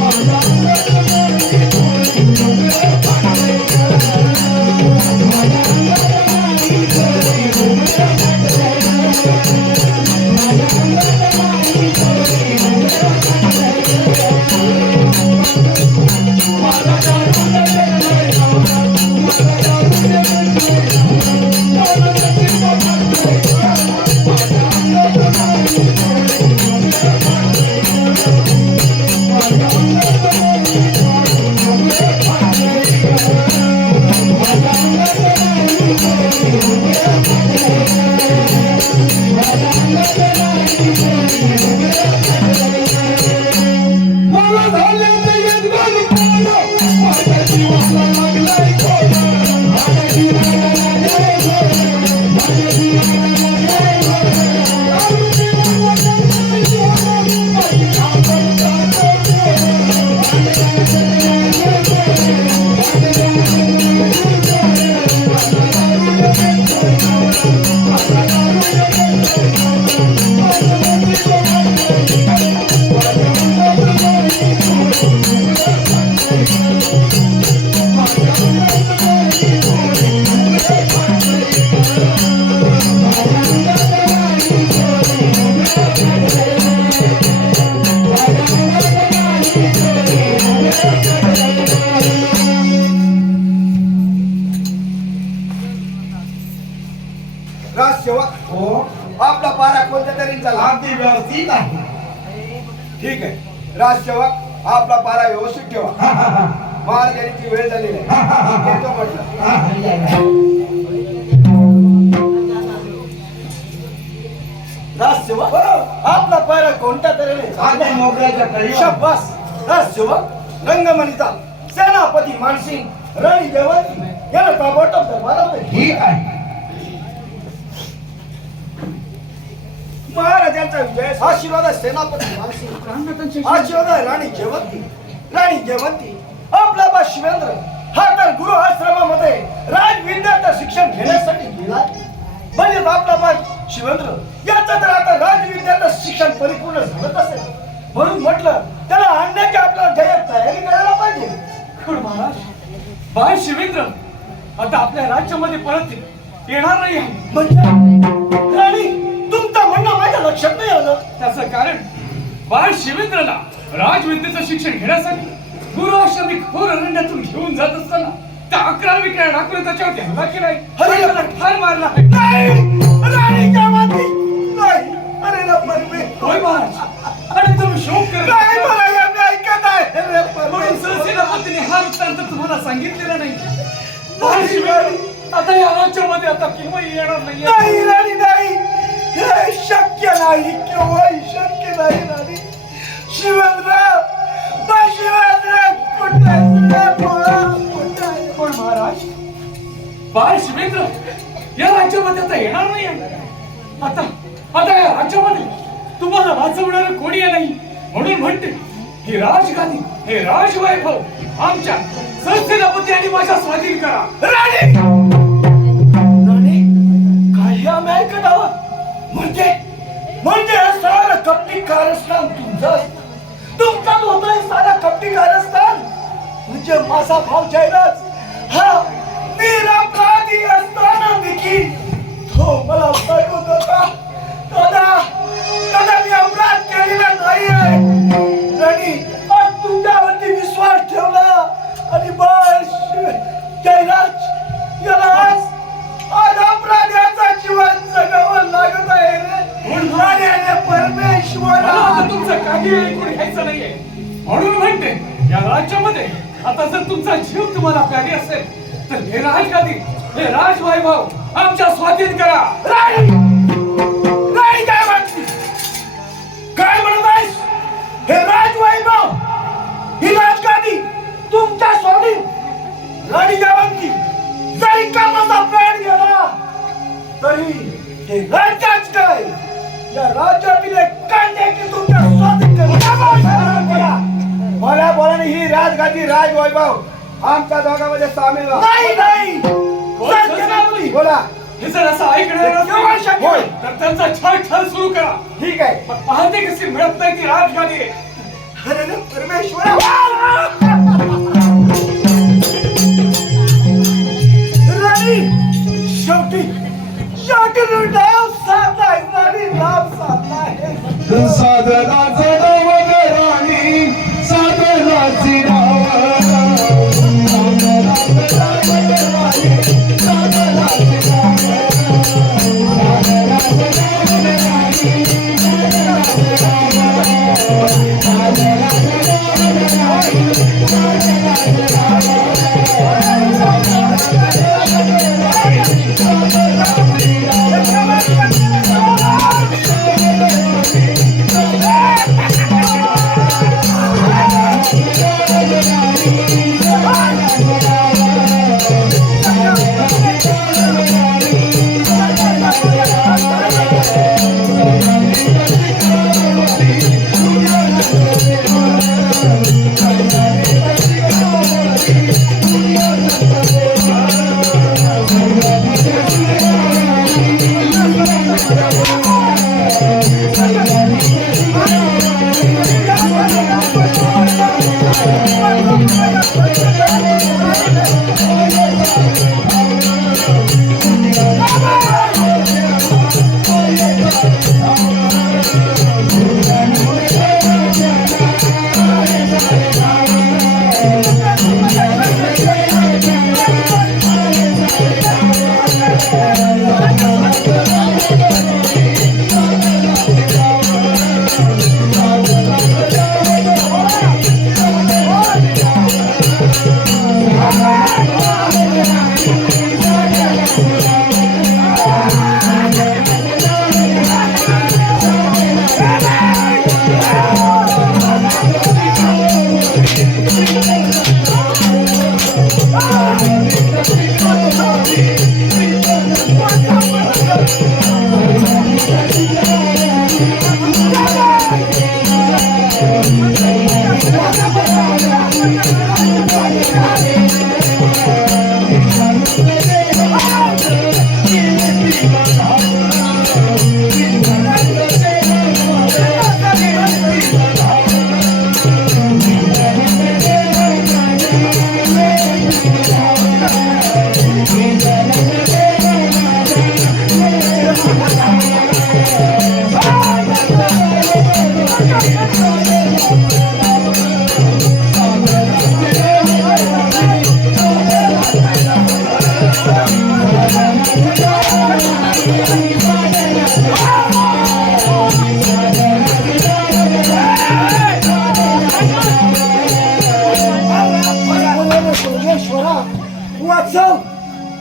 माझ्या अंगात मला झालं ते येत घालून पोरं. माझ्या जीवाला लागलाय खोडा. माझ्या जीवाला लागलाय खोडा. माझ्या जीवाला लागलाय खोडा. दारू पिऊन वगैरे खोडा. माझी आपण जातो राजसेवक हो आपला पारा कोणत्या तरी चला. अगदी व्यवस्थित आहे. ठीक आहे राजसेवक, आपला पारा व्यवस्थित ठेवा. मार येण्याची वेळ झालेली आहे. येतो म्हटलं. राजसेवक आपला पारा कोणत्या तऱ्हेने अगदी मोकळ्याच्या कळी. शाबास. राजसेवक रंगमणीचा सेनापती मानसिंग राणी देवती याला ताबडतोब दरबारामध्ये ठीक आहे. महाराजांचा विजय. आशीर्वाद आहे सेनापती मानसिंग. आशीर्वाद आहे राणी जयवंती. राणी जयवंती आपला बा शिवेंद्र हा तर गुरु आश्रमामध्ये राजविद्याचं शिक्षण घेण्यासाठी गेला. म्हणजे आपला बा शिवेंद्र याचं तर आता राजविद्याचं शिक्षण परिपूर्ण झालं असेल, म्हणून म्हटलं त्याला आणण्याची आपल्याला जय्यत तयारी करायला पाहिजे. खुड महाराज, बाळ शिवेंद्र आता आपल्या राज्यामध्ये परत येणार नाही आहे. म्हणजे राणी तुमचं म्हणणं माझ्या लक्षात नाही आलं. त्याचं कारण बाळ शिवेंद्रला राजविद्येचं शिक्षण घेण्यासाठी गुरु आश्रमी खोर अरण्यातून घेऊन जात असताना त्या 11 विकऱ्या डाकून त्याच्यावरती हल्ला केलाय. त्याला ठार मारला आहे. नाही राणी जयवंती नाही. अरे रे होय महाराज, आणि तुम्ही शोक करत नाही असता. मला या मी ऐकत आहे रे म्हणून सहसेनापतीने हा वृत्तांत तुम्हाला सांगितलेला नाही. बाळ शिवेंद्र आता या राज्यामध्ये आता केव्हाही येणार नाहीये. नाही राणी नाही. हे शक्य नाही. केव्हाही शक्य नाही राणी. शिवेंद्र शिवेंद्र कुठे आहे? पण महाराज, बाळ शिवेंद्र या राज्यामध्ये आता येणार नाही आता या राज्यामध्ये तुम्हाला वाचवणारं कोणी नाही. म्हणून म्हणते ही राजगादी, हे राजवैभव आमच्या संस्थेपती आणि माझ्या स्वाधीन करा. राणी काही आम्ही ऐकत आहोत. म्हणजे हे सारं कपटी कारस्थान तुमचाच होतं. हे सारं कपटी कारस्थान म्हणजे माझा भाव जयराज हा निरपराधी असताना देखील तो मला सांगत होता, दादा मी अपराध केलेला नाही आहे. राणी आज तुमच्यावरती विश्वास ठेवला आणि बस जयराज याला आज अपराध्याचा जीवन जगावं लागत आहे रे. परमेश्वरा आता तुमचं काही ऐकून घ्यायचं नाहीये. म्हणून म्हणते या राज्यामध्ये आता जर तुमचा जीव तुम्हाला प्यारी असेल तर हे राजगादी, हे राजवैभव आमच्या स्वाधीन करा. राणी काय म्हणते, काय म्हणत आहेस? हे राजवैभव, ही राजगादी तुमच्या स्वाधीन. राणी काय म्हणते, जरी कामाचा प्राण गेला तरी हे राज्याच काय, या राज्यातील एक कांदे की तुमच्या स्वाधीन करा. मला बोलाने ही राजगादी राजवैभव आमच्या दोघांमध्ये सामील व्हा. नाही सत्यनारायण, बोला. हे जर असं ऐकणार केव्हा शक्य होईल? तर त्यांचा छळ सुरू करा. ठीक आहे. मग पाहते कशी मिळत नाही ती राजगादी. अरे परमेश्वरा, राणी शेवटी डाव साधलाय. राणी डाव साधलाय. साधनाचं नाव ग राणी, साधनाची नाव.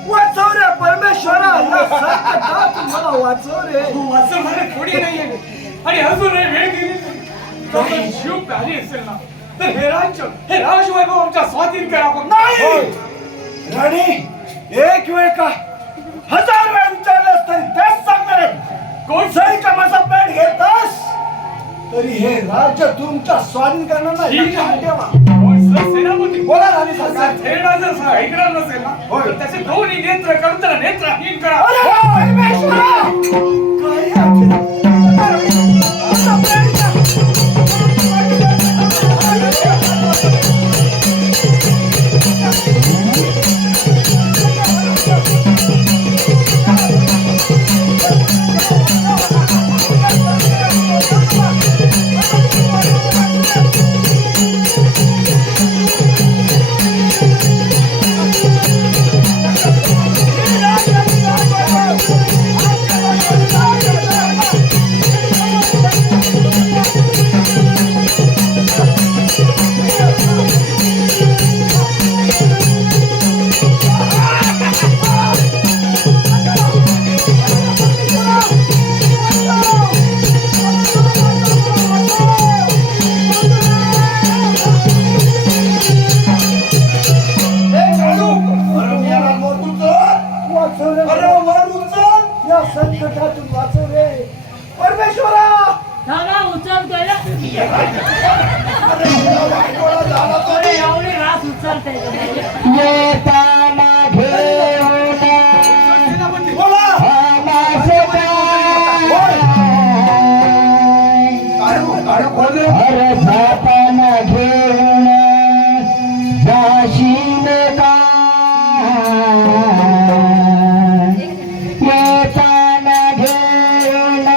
वाचव रे परमेश्वरा. मला वाचव रे. तू वाचवणारे कोणी नाहीये आणि अजूनही वेळ गेली नाही. जीव प्यारी असेल ना तर हे राज्य, हे राजवैभव आमच्या स्वाधीन करा. नाही राणी, एक वेळ का 1000 वेळ जरी का माझा पेट घेतास तरी हे राज्य तुमच्या स्वाधीन करणार नाही. लक्षात ठेवा. सेनापती बोला राणी सरकार. थेरडा जर ऐकणार नसेल ना होय. तर त्याचे दोन्ही नेत्र काढून त्याला नेत्रहीन करा. अरे हो, परमेश्वरा! काही आखिर. आता पेट घ्या. संकटातून वाचव रे परमेश्वरा. दादा उचलतोय ना. अरे एवढी रास उचलते बोला. अरे सापाना घेऊन जाशील का येताना घेऊन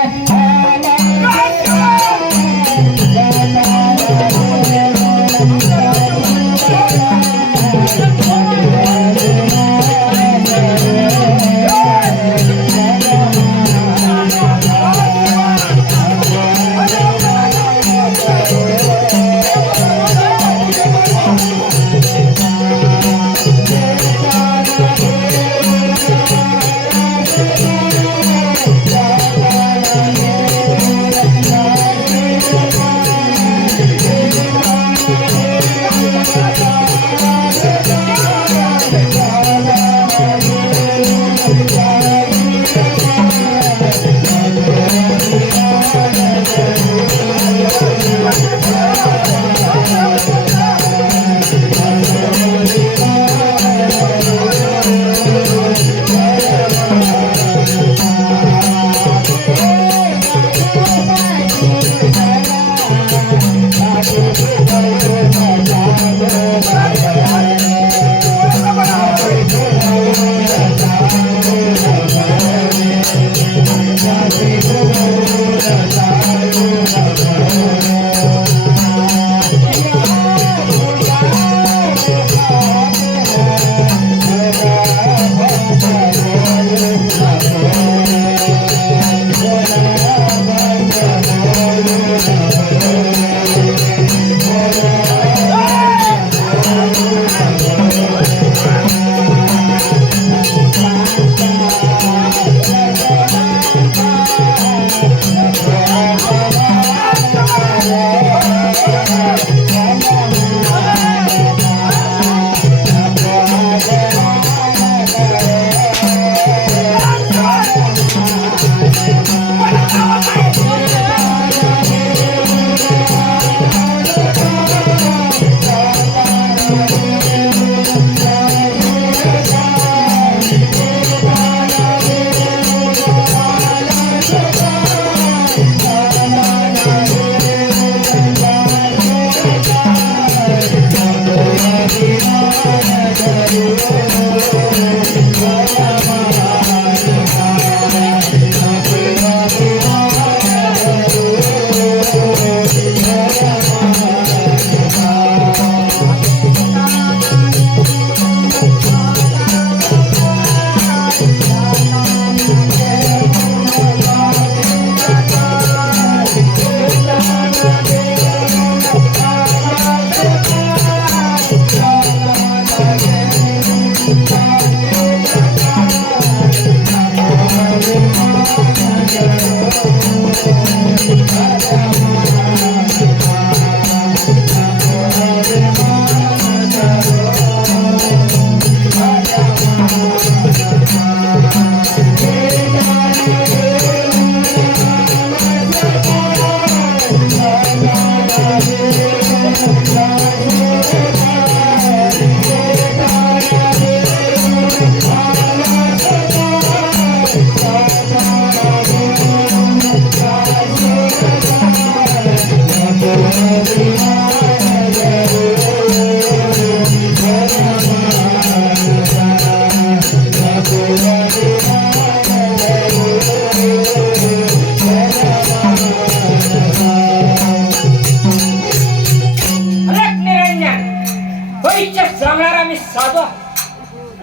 राहणार आम्ही साधो.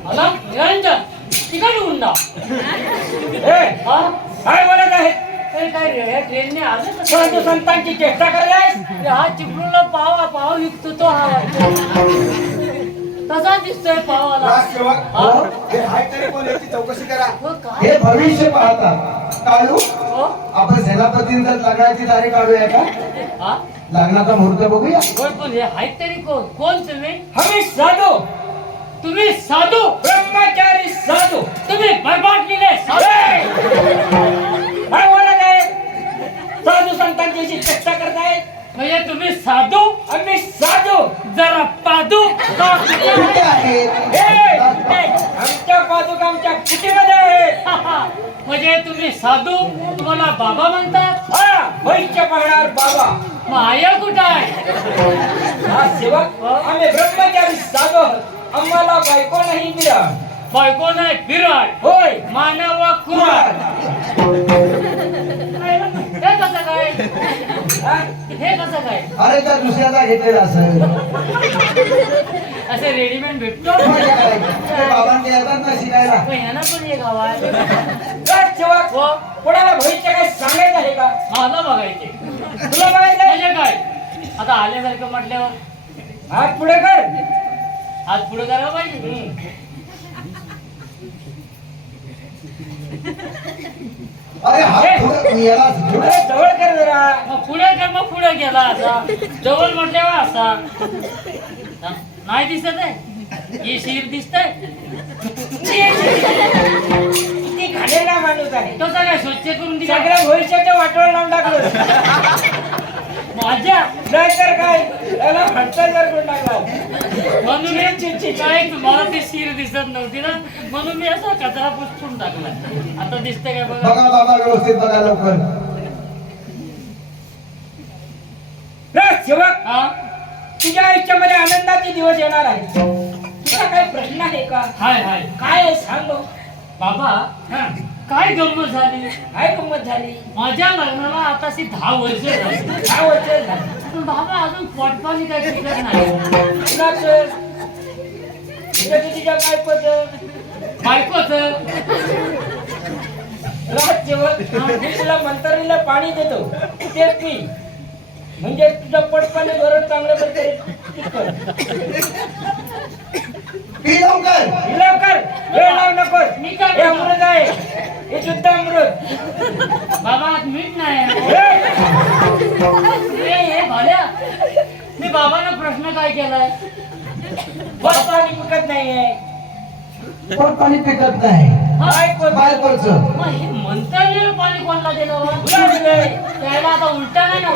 मला निरंजन तिकट गुंडा ए, हा काय बोलत आहे? हे काय रे या ट्रेनने आलं कसं? साधू संतांची चेष्टा करलायस? अरे हा चिपळूणला पाव विकतो तो हा तसा दिसतोय पावाला. राजसेवक हा? हे हाय तरी कोण याची चौकशी करा. हो काय हे भविष्य पाहतात काढू हो आपण सेनापतींचा लग्नाची तारीख काढूया का हा लग्नाचा मुहूर्त बघूया कोण कोण हे आहेत तरी कोण तुम्ही आम्ही साधू, तुम्ही साधू ब्रह्मचारी साधू. तुम्ही बरबाटलेले साधू. ए! काय बोलत आहे? साधू संतांची चेष्टा करतायत? म्हणजे तुम्ही साधू आम्ही साधू. जरा पादू का कुठे आहेत ए! आमच्या पादुका आमच्या कुटीमध्ये आहेत. म्हणजे तुम्ही साधू तुम्हाला बाबा म्हणतात. हा, भविष्य पाहणार बाबा. माया कुठं आहे? हा सेवक, आम्ही ब्रह्मचारी साधू आहोत. आम्हाला बायको नाही मिळत. बायको नाही बिराड होय, मानव कुराड. हे कसं काय हा? हे कसं काय अरे त्या दुसऱ्याचा घेतलेला असेल असे रेडीमेड भेटतो. मग काय करायचं? ते बाबांनी येतात ना शिकायला पण ह्यानं पण एक हवा आहे. काय सेवक, हो कोणाला भविष्य काय सांगायचं आहे का? मला बघायचे तुला बघायचं आहे? म्हणजे काय आता आल्यासारखं म्हटल्यावर हात पुढे कर. हात पुढे करायला पाहिजे. अरे हात पुढे याला पुढे अरे, जवळ कर जरा. मग पुढे कर मग पुढे गेला असा जवळ म्हटल्यावर असा नाही दिसत आहे. ही शिर दिसतंय. किती घाणेरडा माणूस आहे. तो सगळं स्वच्छ करून दिला सगळ्या भविष्याच्या वाटोळ लावून टाकलं. माझ्या नाहीतर काय, त्याला भ्रष्टाचार करून टाकला. म्हणून मी काय तुम्हाला ती शिर दिसत नव्हती ना म्हणून मी असा कचरा पुसून टाकला. आता दिसतंय काय बघा. बघा बाबा व्यवस्थित बघा लवकर रे सेवक, हा तुझ्या आयुष्यामध्ये आनंदाचे दिवस येणार आहे. तुझा काही प्रश्न आहे का? हाय हाय काय आहे सांग बघ. बाबा हा, काय गंमत झाली. काय गंमत झाली? माझ्या लग्नाला आताशी 10 वर्ष झाली. काय वर्ष झाली? पण बाबा अजून पोटपाणी काही शिकत नाही. कुणाचं? तुझ्या बायकोचं? बायकोच राज सेवक, मी तुला मंतरीला पाणी देतो, ते पी. म्हणजे तुझं पोटपाणी बरं चांगलं बनते. पी लवकर लवकर, वेळ लावू नकोस. मी काय हे अमृत आहे, हे शुद्ध अमृत. बाबा आज मीठ नाही. हे, हे भाल्या मी बाबांना प्रश्न काय केलाय. पोटपाणी पिकत नाहीये. पण पाणी पिकत नाही बायकोचं मग हे मंतरलेलं पाणी कोणाला दिलं बा? तुला दिलंय. त्याला आता उलटा नाही ना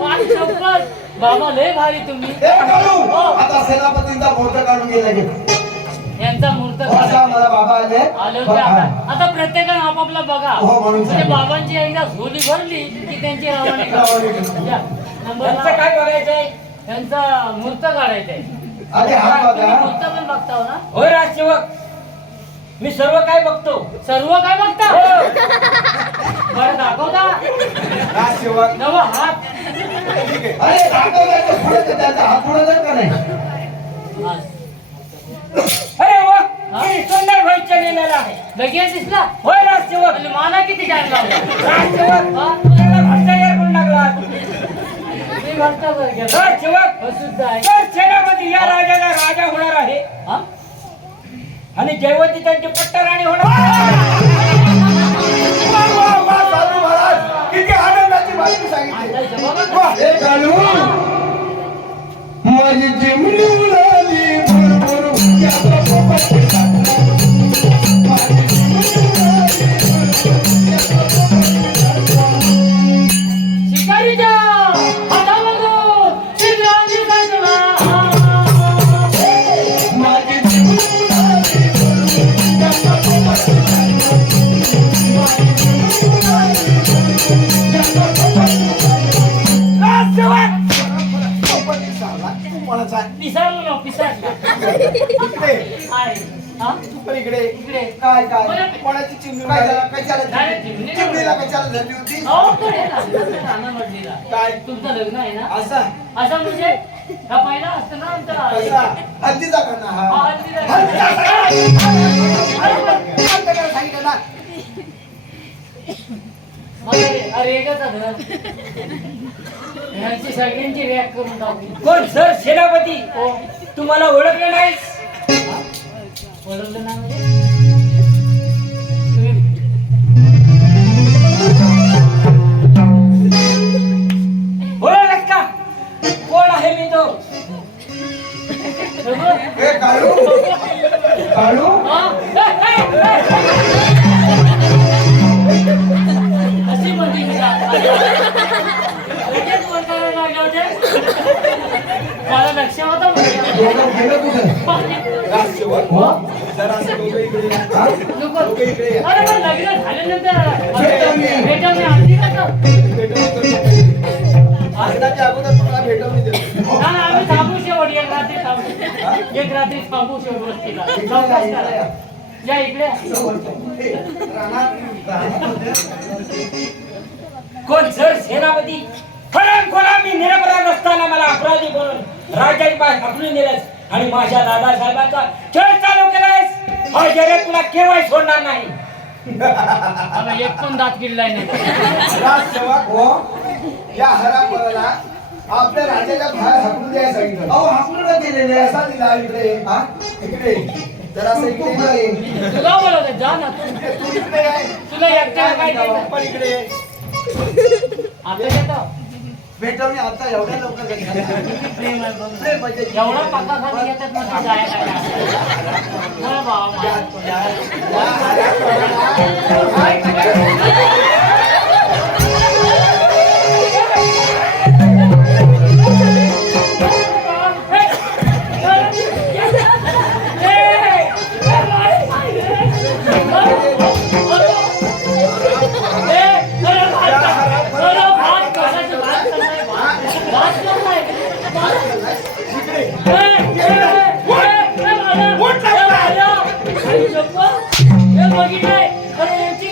पाणी शपथ. बाबा लय भारी तुम्ही. हे काढू आता सेनापतींचा मुहूर्त काढून गेला गे यांचा मूर्त असा मला बाबा आले आलो की आता प्रत्येकानं आपापला बघा. हो, म्हणून म्हणजे सांगितलं. बाबांची एकदा झोली भरली की त्यांची रवानी रवानी. त्यांचं काय बघायचंय? त्यांचा मूर्त काढायचंय. अरे हा तुम्ही बघा मूर्त पण बघता हो ना. होय राजसेवक, मी सर्व काय बघतो. सर्व काय बघता हो. बरं दाखवता राजसेवक नव हात. ठीक आहे. अरे दाखवलं पुढे त्याचा हात पुढे जात का नाही अरे वा, किती सुंदर भविष्य लिहिलेलं आहे. लगेच दिसला. होय राजसेवक. म्हणजे मला किती टाइम लागला. राजसेवक, हा? तुला भ्रष्टाचार करून टाकला. मी भ्रष्टाचार केला. राजसेवक, हो सुद्धा आहे. तर सेनापती या राजाला राजा होणार आहे हा? आणि जयवती त्यांची पट्टराणी होणार. वा, वा, वा, साधू महाराज किती आनंदाची बातमी सांगितली. आता जबाब वा, हे काढू माझी चिमणी उडाली भरभर याचा पोपट टाकला. माझी चिमणी उडाली भरभर याचा पोपट टाकला. शिकारीच्या हातामधून शिवराजी साजला. माझी चिमणी उडाली भरभर याचा पोपट टाकला. माझी चिमणी उडाली भरभर याचा पोपट टाकला. राजसेवक, पोपट दिसाला. तू कोणाचा आहे? पिसाळलो ना पिसाळला. इकडे आहे. हा? तू पण इकडे इकडे. काय काय बरं. कोणाची चिमणी काय झालं कशाला काय झाली? चिमणी? चिमणीला कशाला झाली होती अहो, तो हे ना, रानामधलीला. काय तुमचं लग्न आहे ना असा असं म्हणजे हा पहिला असतो ना आमचा कसा हल्दीचा खाना हा, हा हल्दीचा. सांगितलं ना मला रेगाचा धर यांची सगळ्यांची रॅक करून टाकली. कोण सर सेनापती हो, तुम्हाला ओळखलं नाहीस? ओळखलं ना म्हणजे तुम्ही ओळखलं का? कोण आहे मी तो? बरोबर? हे काढू काढू हा? अशी म्हणली मी का? लगेच बोलताना लागले होते. मला लक्ष होतं नको. अरे पण लग्न झाल्यानंतर भेटवणी आमची का? लग्नाच्या अगोदर तुम्हाला भेटवून देतो हा, आम्ही थांबू शेवट एक रात्री थांबू. एक रात्री थांबू शेवट वस्तीला. चौकशी करा. या इकडे. कोण सर सेनापती? खरा मी निरपराध असताना मला अपराधी बनवून राज्याची बाहेर हाकलून दिलंस आणि माझ्या दादासाहेबांचा खेळ चालू केलायस. हा जगात तुला केव्हाही सोडणार नाही. मला एक पण दात किडलाय नाही. राजसेवक हो या हरामखोराला आपल्या राजाच्या बाहेर हाकलून द्यायला सांगितलं अहो हाकलून दिलेले असा दिला इकडे हा इकडे जरासं इकडे तुला बोलवते जा ना तू. तू इकडे आहे तुला एकट्याला काय द्यायचं? पण इकडे ये. आता येतो. भेटवणी आता एवढ्या लवकर कधी झाल्या? प्रेम आहे बघ. प्रेम म्हणजे एवढा पाका खाली येतात मग तू जाय काय काय बाबा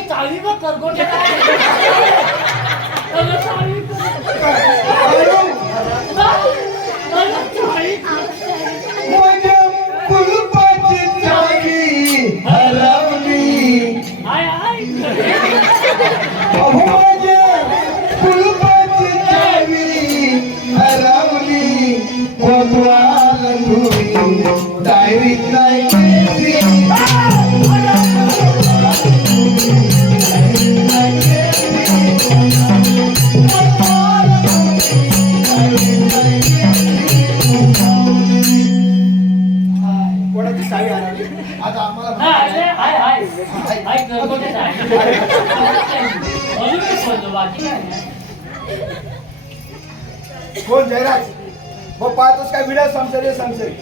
चावी बघ करगोटे माझ्या कुलपाची चावी हरवली हाय हाय माझ्या कुलपाची चावी हरवली कोतवाल तुम्ही डायरीत नाही केली. कोणाची साडी हरवली आता आम्हाला हाय हाय हाय हाय करगोटे बाकी काय नाही. कोण जयराज मग पाहतोस काय व्हिडिओ संसरी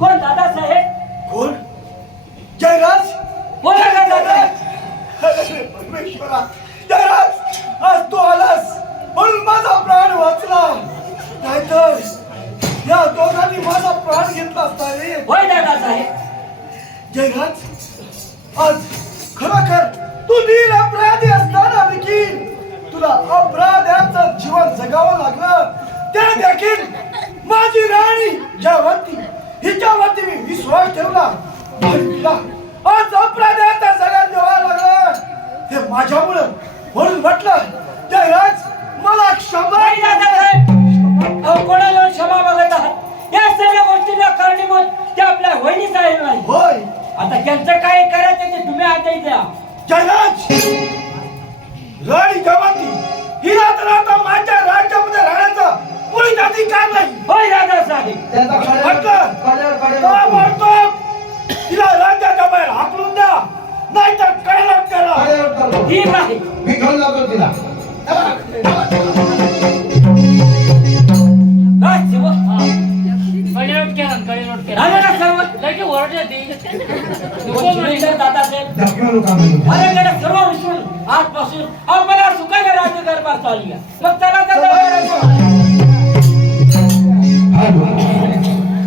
कोण दादासाहेब? कोण जयराज बोला का दादासाहेब? अरे परमेश्वरा जयराज आज तू आलास म्हणून माझा प्राण वाचला नाहीतर या दोघांनी माझा प्राण घेतला असता रे होय दादासाहेब. जयराज आज खरोखर तू निरपराधी असताना देखील तुला अपराध्याचं जीवन जगावं लागलं त्या देखील माझी राणी ज्यावरती हिच्यावरती मी विश्वास ठेवला आणि तिला आज अपराध्याचा जगात जेवायला लागलं हे माझ्यामुळं म्हणून म्हटलं जयराज मला क्षमा होय दादासाहेब. अहो, कोणाला क्षमा मागत आहात? या सगळ्या गोष्टीला कारणीभूत ते आपल्या वहिनी साहेब नाही. होय आता त्यांचं काय करायचं ते तुम्ही आदेश द्या. जयराज राणी जवाती हिला तर आता माझ्या राज्यामध्ये राहण्याचा मुळीच अधिकार नाही होय दादासाहेब. म्हटलं का म्हणतो तिला राज्याच्या बाहेर हाकलून द्या नाही तर कळलं करा. अरे करतो. ठीक आहे. मी घेऊन जातो तिला. काय शिव? कडे नोट केला कडे नोट केला आलं ना सर्व? लगे ओरडले ती नको म्हणे. शिवेंद्र दादासाहेब, ढकलू का म्हणून. अरे गेल्या सर्व विसरून आजपासून आम्हाला सुखाने राज्य दरबार चालू आहे. मग त्याला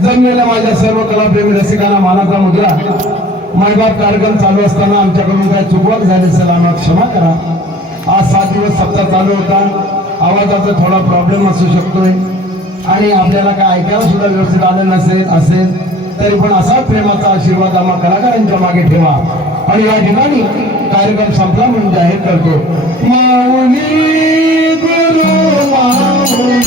जमलेल्या माझ्या सर्व कलाप्रेमी रसिकांना मानाचा मुद्रा. मायबाप कार्यक्रम चालू असताना आमच्याकडून काय चुकवत झाली असेल आम्हाला क्षमा करा. आज 7 दिवस सप्ताह चालू होता. आवाजाचा थोडा प्रॉब्लेम असू शकतोय आणि आपल्याला काय ऐकायला सुद्धा व्यवस्थित आलं असेल तरी पण असा प्रेमाचा आशीर्वाद आम्हा कलाकारांच्या मागे ठेवा. आणि या ठिकाणी कार्यक्रम संपला म्हणून जाहीर करतो. माऊली गुरु माऊली